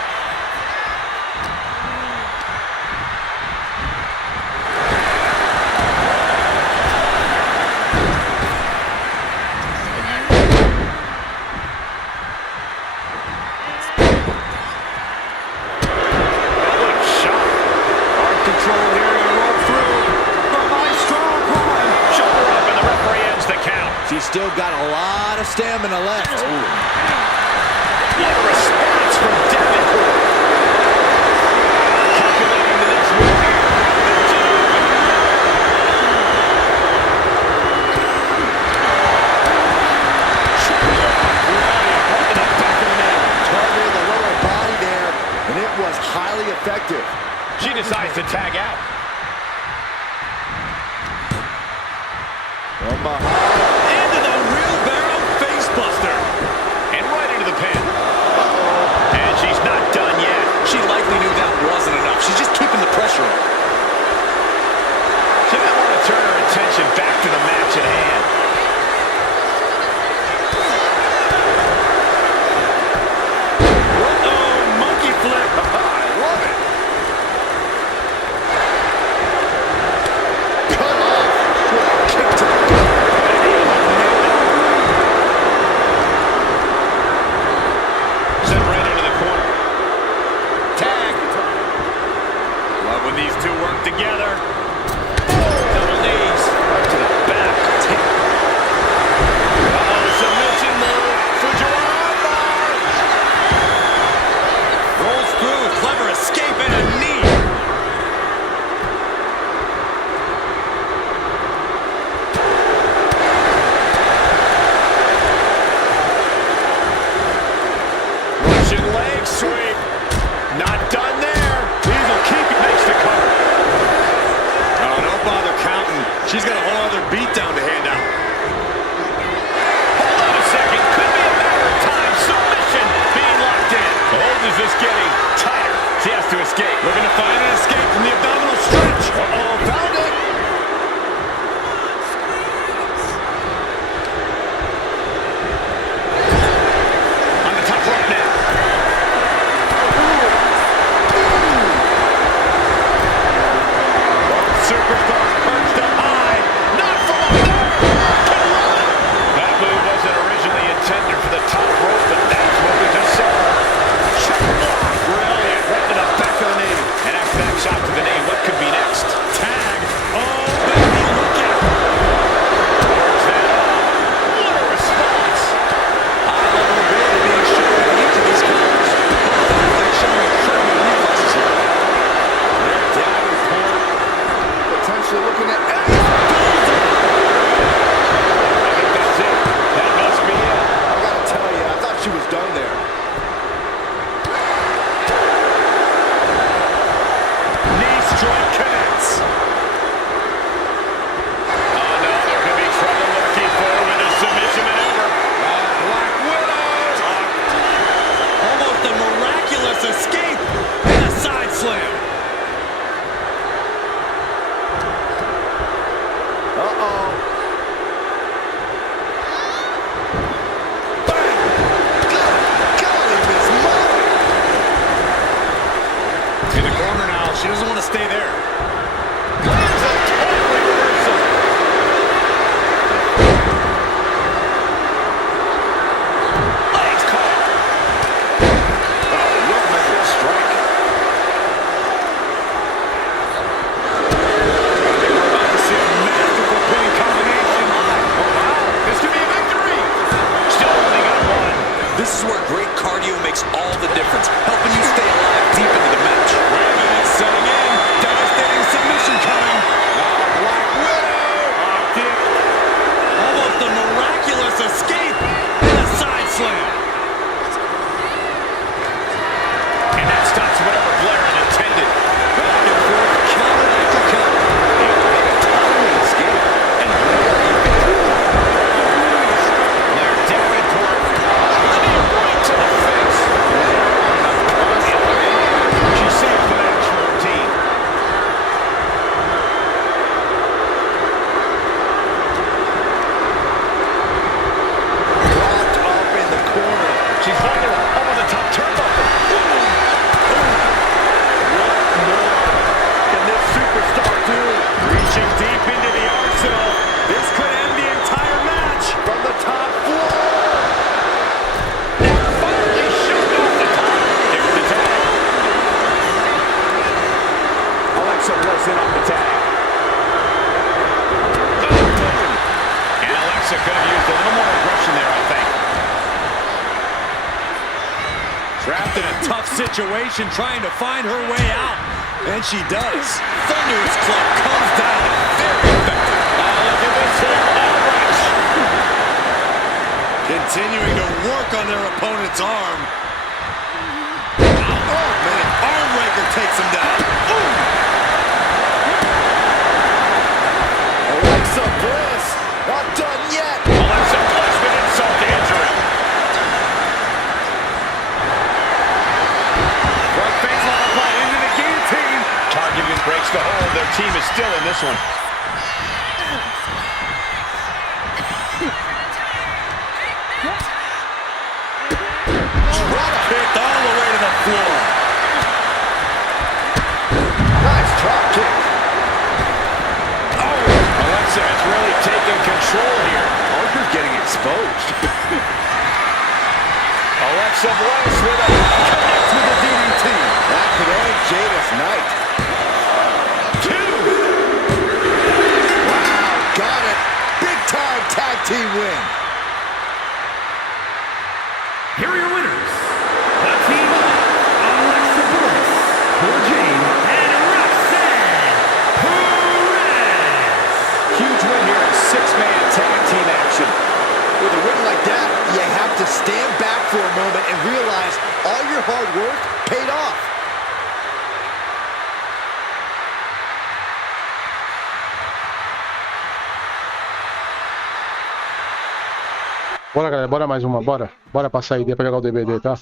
Good shot. Arm control here to roll through. The Maestro climb. Shoulder up and the referee ends the count. She's still got a lot of stamina left. What a response from Davenport. Calculating the next move here. Targeting the lower body there, and it was highly effective. She decides to tag out. From behind. Into the wheelbarrow facebuster. And right into the pin. And she's not done yet. She likely knew that wasn't enough. She's just keeping the pressure on. She might want to turn her attention back to the match at hand. Oh, monkey flip. I love it. Cut off. Kick to the gut. Sent right into the corner. Tag. Love when these two work together. Double knees. Right to the back. Uh-oh, submission move. Fujiwara armbar. Rolls through. Clever escape and a knee. Russian leg sweep. Not done there. These will keep it. Makes the cover. she's got a whole other beatdown to hand out. Hold on a second. Could be a matter of time. Submission being locked in. The hold is just getting tighter. She has to escape. Looking to find an escape from the abdominal stretch. Uh-oh, found it. On the top rope now. Both superstars perched up high. Not from a That move wasn't originally intended for the top rope, but that's what we just saw. Chop block. Brilliant. Right to the back of the knee. And after that chop to the knee, what could be next? Tag. Oh, baby, look out. Where's that off? What a response. High-level ability being shown in each of these counters. They're showing incredible reflexes here. Davenport potentially looking at. I think that's it. That must be it. I gotta tell you, I thought she was done there. Knee strike connects. Oh, no, there could be trouble lurking for with a submission maneuver. Black Widow. Almost a miraculous escape and a side slam. Uh-oh. Golly, Miss Molly. In the corner now. She doesn't want to stay there. Lands a total reversal. Legs caught. Oh, what a mega strike. We're about to see a masterful pinning combination. Oh, wow. This could be a victory. Still only got one. This is where great cardio makes all the difference, helping you stay alive deep into the match. Wait a minute, setting in. Devastating submission coming. Black Widow. Locked in. Almost a miraculous escape and a side slam. And that stops whatever Blair intended. Back and forth, counter after counter. Blair Davenport. Knee right to the face. She saves the match for her team. Propped up in the corner. She's lining up on the top turnbuckle. What more can this superstar do? Reaching deep into the arsenal. This could end the entire match. From the top floor. Finally shoved off the top. Here's the tag. Alexa Bliss in off the tag. And Alexa could have used a little more aggression there, I think. Trapped in a tough situation, trying to find her way out. And she does. Thunderous club comes down. Very effective. Look at this here. Outrage. Continuing to work on their opponent's arm. Oh, man. Arm breaker takes him down. Alexa Bliss. Not done yet. Alexa Bliss with insult to injury. Front face line applied into the guillotine. Target breaks the hold. Their team is still in this one. Drop kicked all the way to the floor. Nice drop kick. Alexa has really taken control here. Parker's getting exposed. Alexa Bliss with a Connects with the DDT. That could end Jada's night. two. Wow, got it. Big time tag team win. Here are your winners. The team of Alexa Bliss, Cora Jade, and Roxanne Perez. Huge win here in six-man tag team action. With a win like that, you have to stand back for a moment and realize all your hard work paid off. Bora, galera, bora mais uma, bora. Bora pra sair pra jogar o DVD, tá?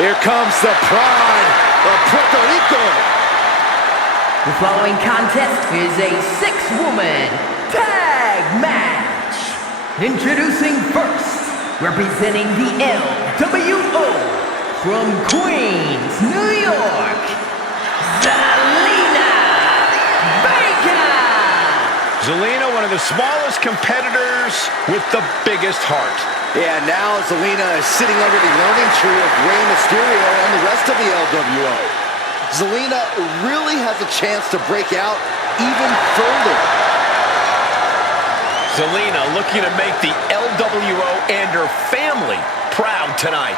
Here comes the pride of Puerto Rico. The following contest is a six-woman tag match. Introducing first, representing the LWO from Queens, New York, Zelina Vega. Zelina, one of the smallest competitors with the biggest heart. Yeah, now Zelina is sitting under the learning tree of Rey Mysterio and the rest of the LWO. Zelina really has a chance to break out even further. Zelina looking to make the LWO and her family proud tonight.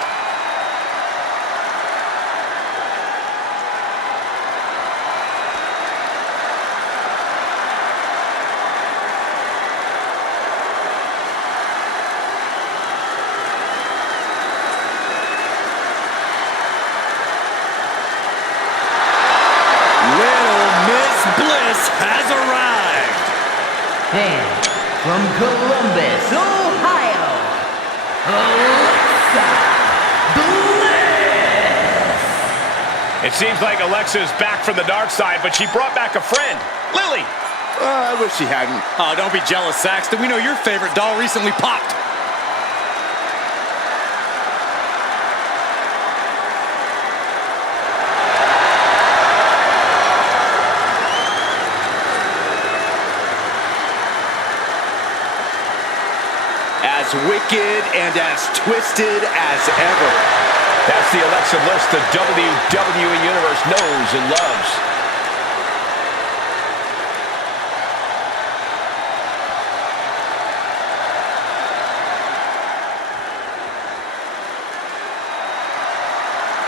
Has arrived. And from Columbus, Ohio, Alexa Bliss. It seems like Alexa is back from the dark side, but she brought back a friend, Lily. I wish she hadn't. Oh, don't be jealous, Saxton. We know your favorite doll recently popped. As wicked and as twisted as ever. That's the Alexa Bliss the WWE Universe knows and loves.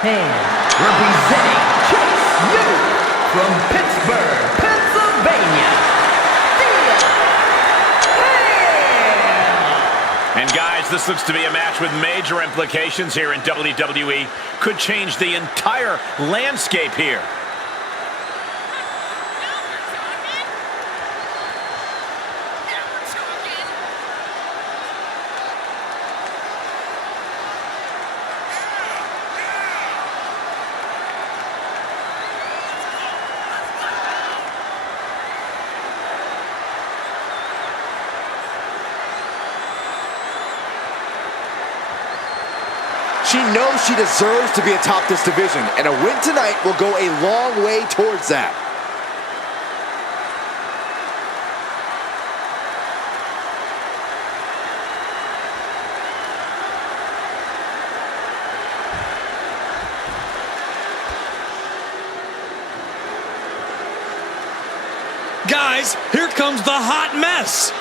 And representing Chase U from Pittsburgh, Pennsylvania, And guys, this looks to be a match with major implications here in WWE. Could change the entire landscape here. She knows she deserves to be atop this division, and a win tonight will go a long way towards that. Guys, here comes the hot mess.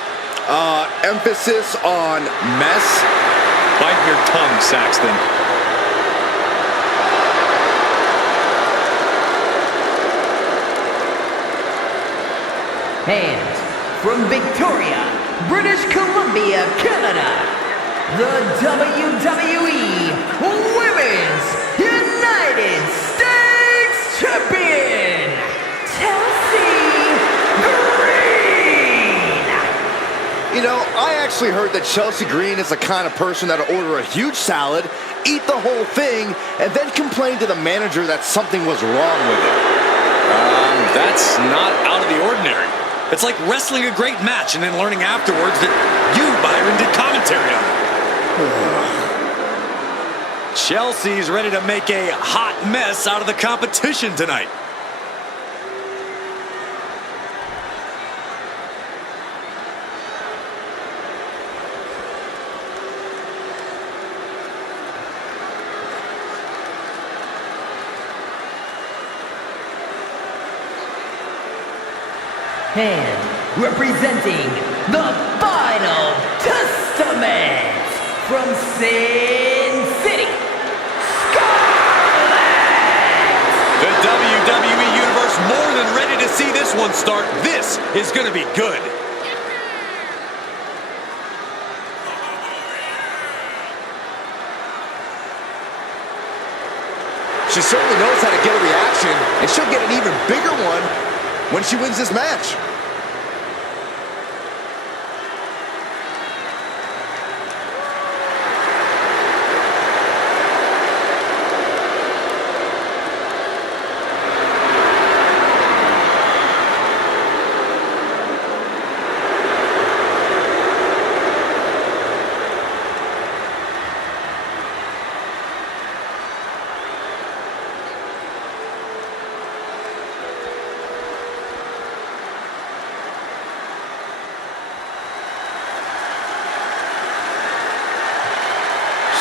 Emphasis on mess. Bite your tongue, Saxton. And from Victoria, British Columbia, Canada, the WWE Women's United States Champion, Chelsea Green. You know, I actually heard that Chelsea Green is the kind of person that'll order a huge salad, eat the whole thing, and then complain to the manager that something was wrong with it. That's not out of the ordinary. It's like wrestling a great match and then learning afterwards that you, Byron, did commentary on it. Chelsea's ready to make a hot mess out of the competition tonight. And representing the Final Testament from Sin City, Scarlett! The WWE Universe more than ready to see this one start. This is going to be good. She certainly knows how to get a reaction, and she'll get an even bigger one when she wins this match.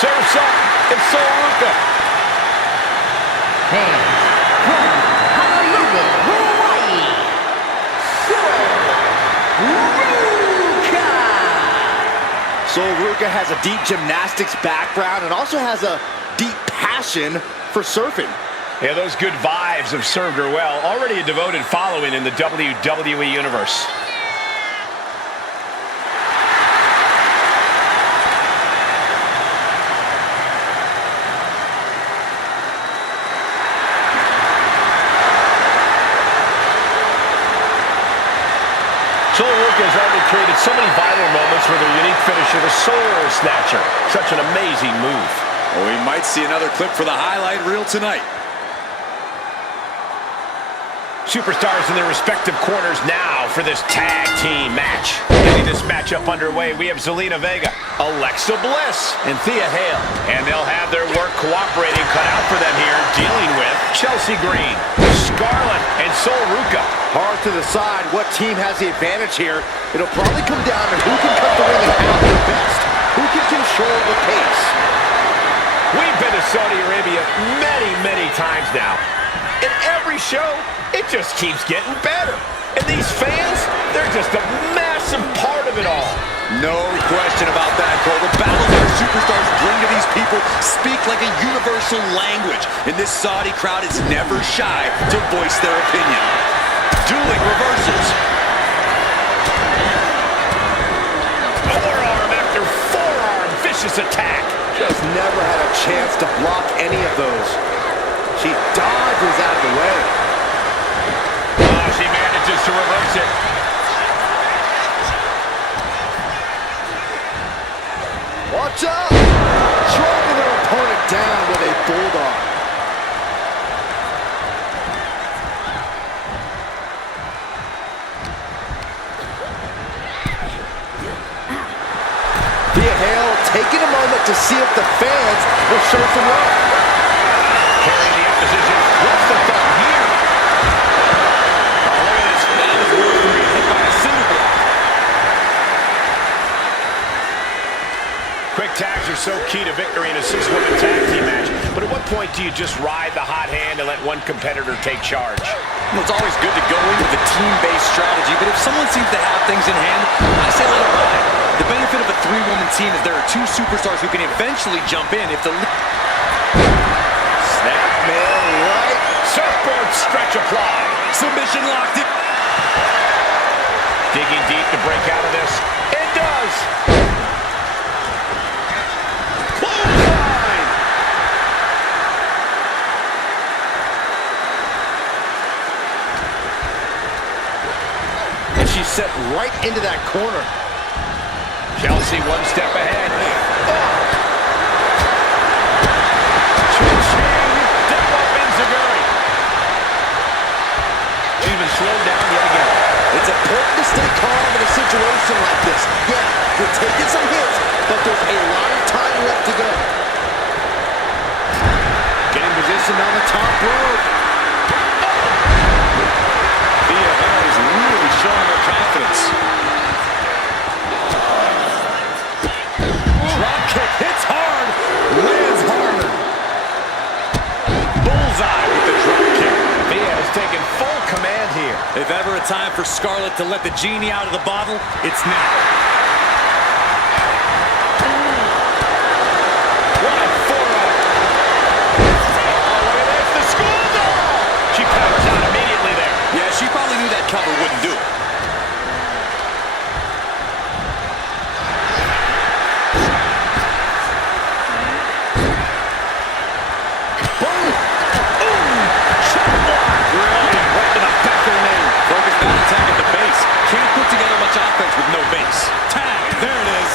Surf's up. It's Sol Ruca. And from Honolulu, Hawaii, Sol Ruca! Sol Ruca has a deep gymnastics background and also has a deep passion for surfing. Yeah, those good vibes have served her well. Already a devoted following in the WWE Universe. Sol Ruca has already created so many viral moments with her unique finisher, the Soul Snatcher. Such an amazing move. Well, we might see another clip for the highlight reel tonight. Superstars in their respective corners now for this tag team match. Getting this matchup underway, we have Zelina Vega, Alexa Bliss, and Thea Hale. And they'll have their work cooperating cut out for them here, dealing with Chelsea Green, Scarlett, and Sol Ruca. Hard to decide what team has the advantage here. It'll probably come down to who can cut the ring in half the best, who can control the pace. We've been to Saudi Arabia many, many times now. In every show, it just keeps getting better. And these fans, they're just a massive part of it all. No question about that, Cole. The battles our superstars bring to these people speak like a universal language. And this Saudi crowd is never shy to voice their opinion. Dueling reversals. Forearm after forearm, vicious attack. Just never had a chance to block any of those. She dodges out of the way. Oh, she manages to reverse it. Watch out! Driving their opponent down with a bulldog. Thea Hale taking a moment wait to see if the fans will show some love. Carrying the opposition. What's the thought here? Oh, look at this. That is worth for being hit by a cinder block. Quick tags are so key to victory in a 6-woman tag team match. But at what point do you just ride the hot hand and let one competitor take charge? Well, it's always good to go in with a team-based strategy, but if someone seems to have things in hand, I say let it ride. The benefit of a 3-woman team is there are 2 superstars who can eventually jump in if the... Snapmare right. Surfboard stretch apply. Submission locked in. Digging deep to break out of this. It does. Clothesline. And she's set right into that corner. Chelsea one step ahead. Step up Enziguri. She's been slowed down yet again. It's important to stay calm in a situation like this. Yeah, you're taking some hits, but there's a lot of time left to go. Getting positioned on the top rope. Thea Hale is really showing her confidence. Drop kick hits hard, lands hard. Bullseye with the drop kick. Thea has taken full command here. If ever a time for Scarlett to let the genie out of the bottle, it's now. What a forearm. Oh, look at this. The schoolgirl. She powers out immediately there. Yeah, she probably knew that cover wouldn't do it. Offense with no base. Tag, there it is.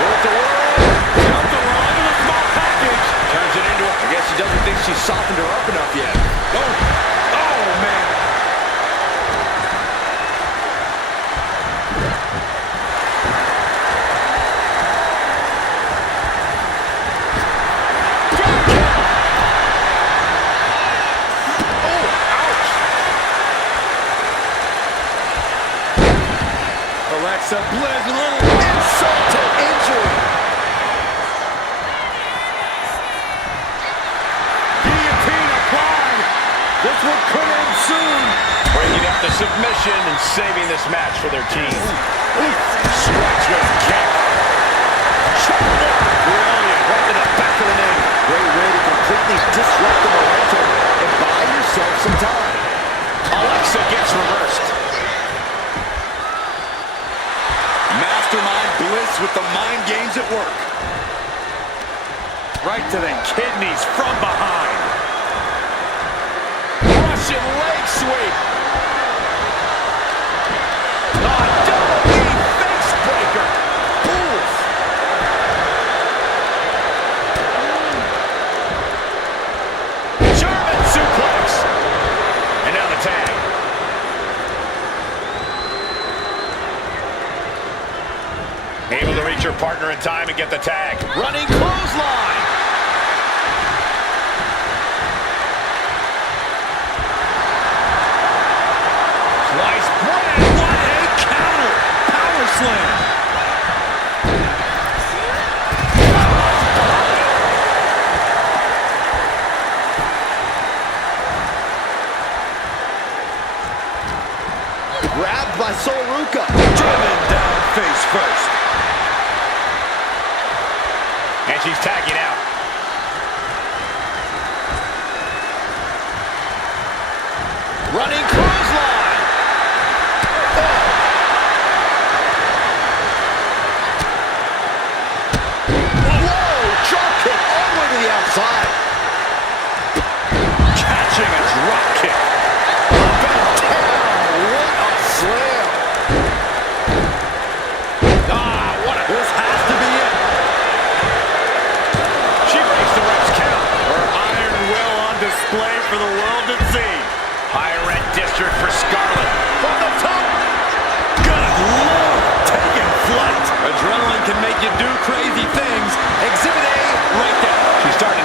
With the world. Comes along in a small package. Turns it into a... I guess she doesn't think she's softened her up enough yet. Oh, man. Alexa Bliss, a little Insult to injury. guillotine applied. This one could end soon. Breaking up the submission and saving this match for their team. Strikes with a kick. Brilliant. Right to the back of the knee. Great way to completely disrupt the momentum and buy yourself some time. Alexa gets reversed. Mastermind Bliss with the mind games at work. Right to the kidneys from behind. Russian leg sweep. Double knee face breaker. Oof. German suplex. And now the tag. Able to reach her partner in time and get the tag. Running clothesline. Slice bread. What a counter. Power slam. Grabbed by Sol Ruca. Driven down face first. And she's tagging out. Running clothesline. Whoa, drop kick all the way to the outside. Catching a drop kick. Up and down. What a slam. What a... This has to be it. She breaks the ref's count. Her iron will on display for the world to see. Higher end district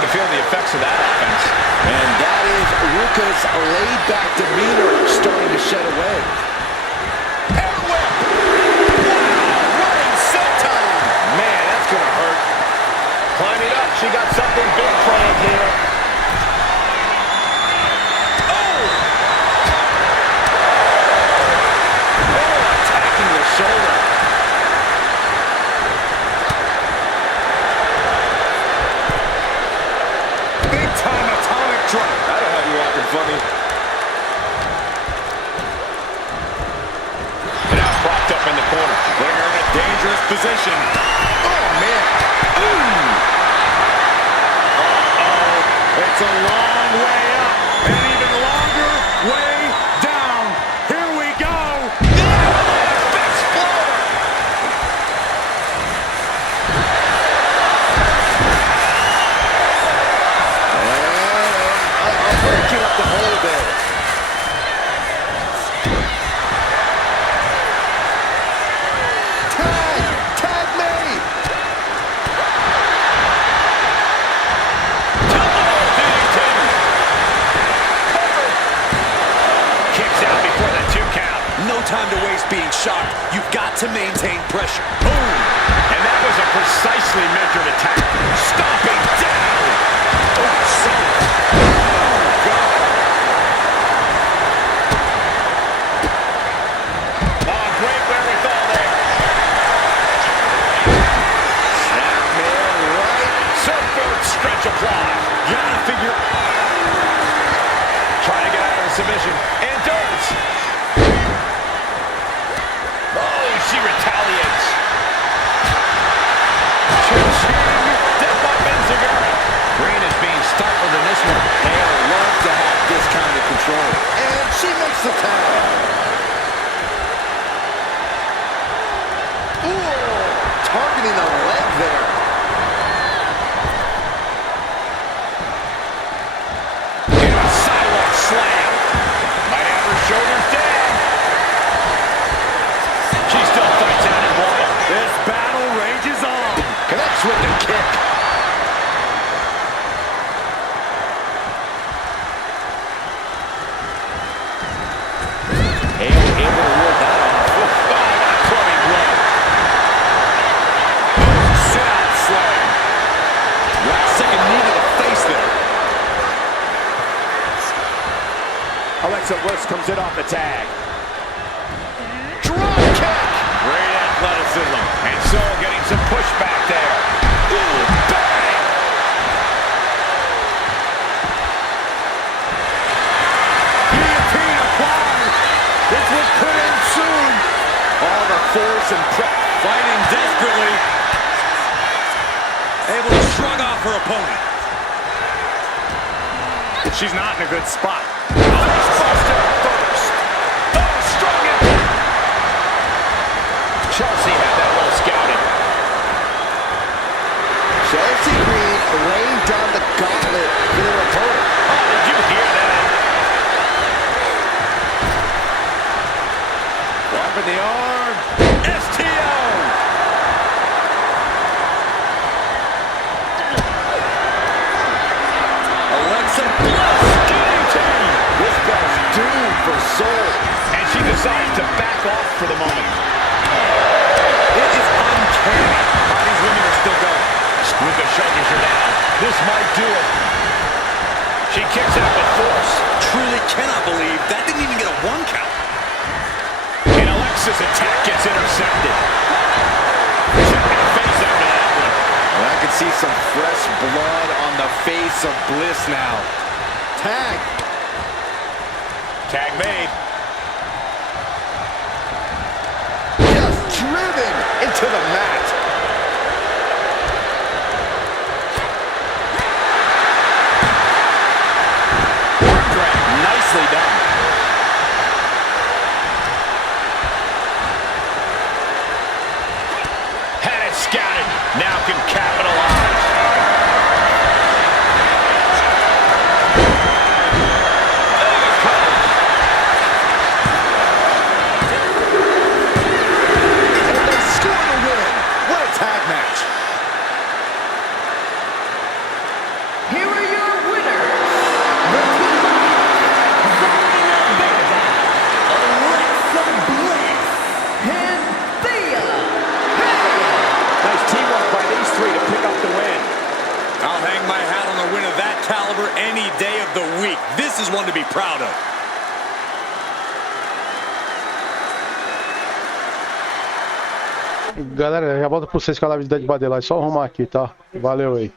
feel the effects of that offense. And that is Ruka's laid-back demeanor starting to shed away. Air whip! Wow, running senton! Man, that's going to hurt. Climbing up, she got something big planned here. Oh! Oh, attacking the shoulder. Big-time atomic drop. That'll have you walking funny. And now propped up in the corner. Putting her in a dangerous position. Oh, man. It's a long way up, and even longer way down. Here we go. Exploder! Breaking up the hold there. Tag made! Kicks out before the 2 count. No time to waste being shocked. You've got to maintain pressure. Boom! And that was a precisely measured attack. Stomping down! Oh, son. Oh, God. Oh, great wherewithal there. Snap man right. Surfboard stretch apply. Gotta figure. Trying to get out of the submission. And does. Oh, she retaliates. Death by Benzigara. Green is being stifled in this one. They'll love to have this kind of control. And she makes the tag. Ooh, targeting the leg there. And a sidewalk slam. Might have her shoulders down. She still fights out in one. This battle rages on. Connects with the kick. Hale able to ward that off. Oh, what a clubbing blow. Sit-out slam. Last second knee to the face there. Alexa Bliss comes in off the tag. Drop kick. Great athleticism. And so getting some pushback there. Ooh, bang! Guillotine applied. This one could end soon. All the force and prep. Fighting desperately. Able to shrug off her opponent. She's not in a good spot. Buster first. Oh, strong impact. Chelsea had that well scouted. Chelsea Green laying down the gauntlet for their opponent. Oh, did you hear that? Dropping the arm. STO. Alexa Bliss. Guillotine. This guy's doomed for soul. And she decides to back off for the moment. It is uncanny how these women are still going. Ruka shoulders her down. This might do it. She kicks out with force. Truly cannot believe that didn't even get a 1 count. And Alexa's attack gets intercepted. Check her face after that one. And I can see some fresh blood on the face of Bliss now. Tag. Tag made. Just driven into the mat. Arm drag. Nicely done. Had it scouted. Now can capitalize. And they score the win. proud of. Galera, já volto pra vocês com a live de Dead by Daylight. Só arrumar aqui, tá? Valeu aí.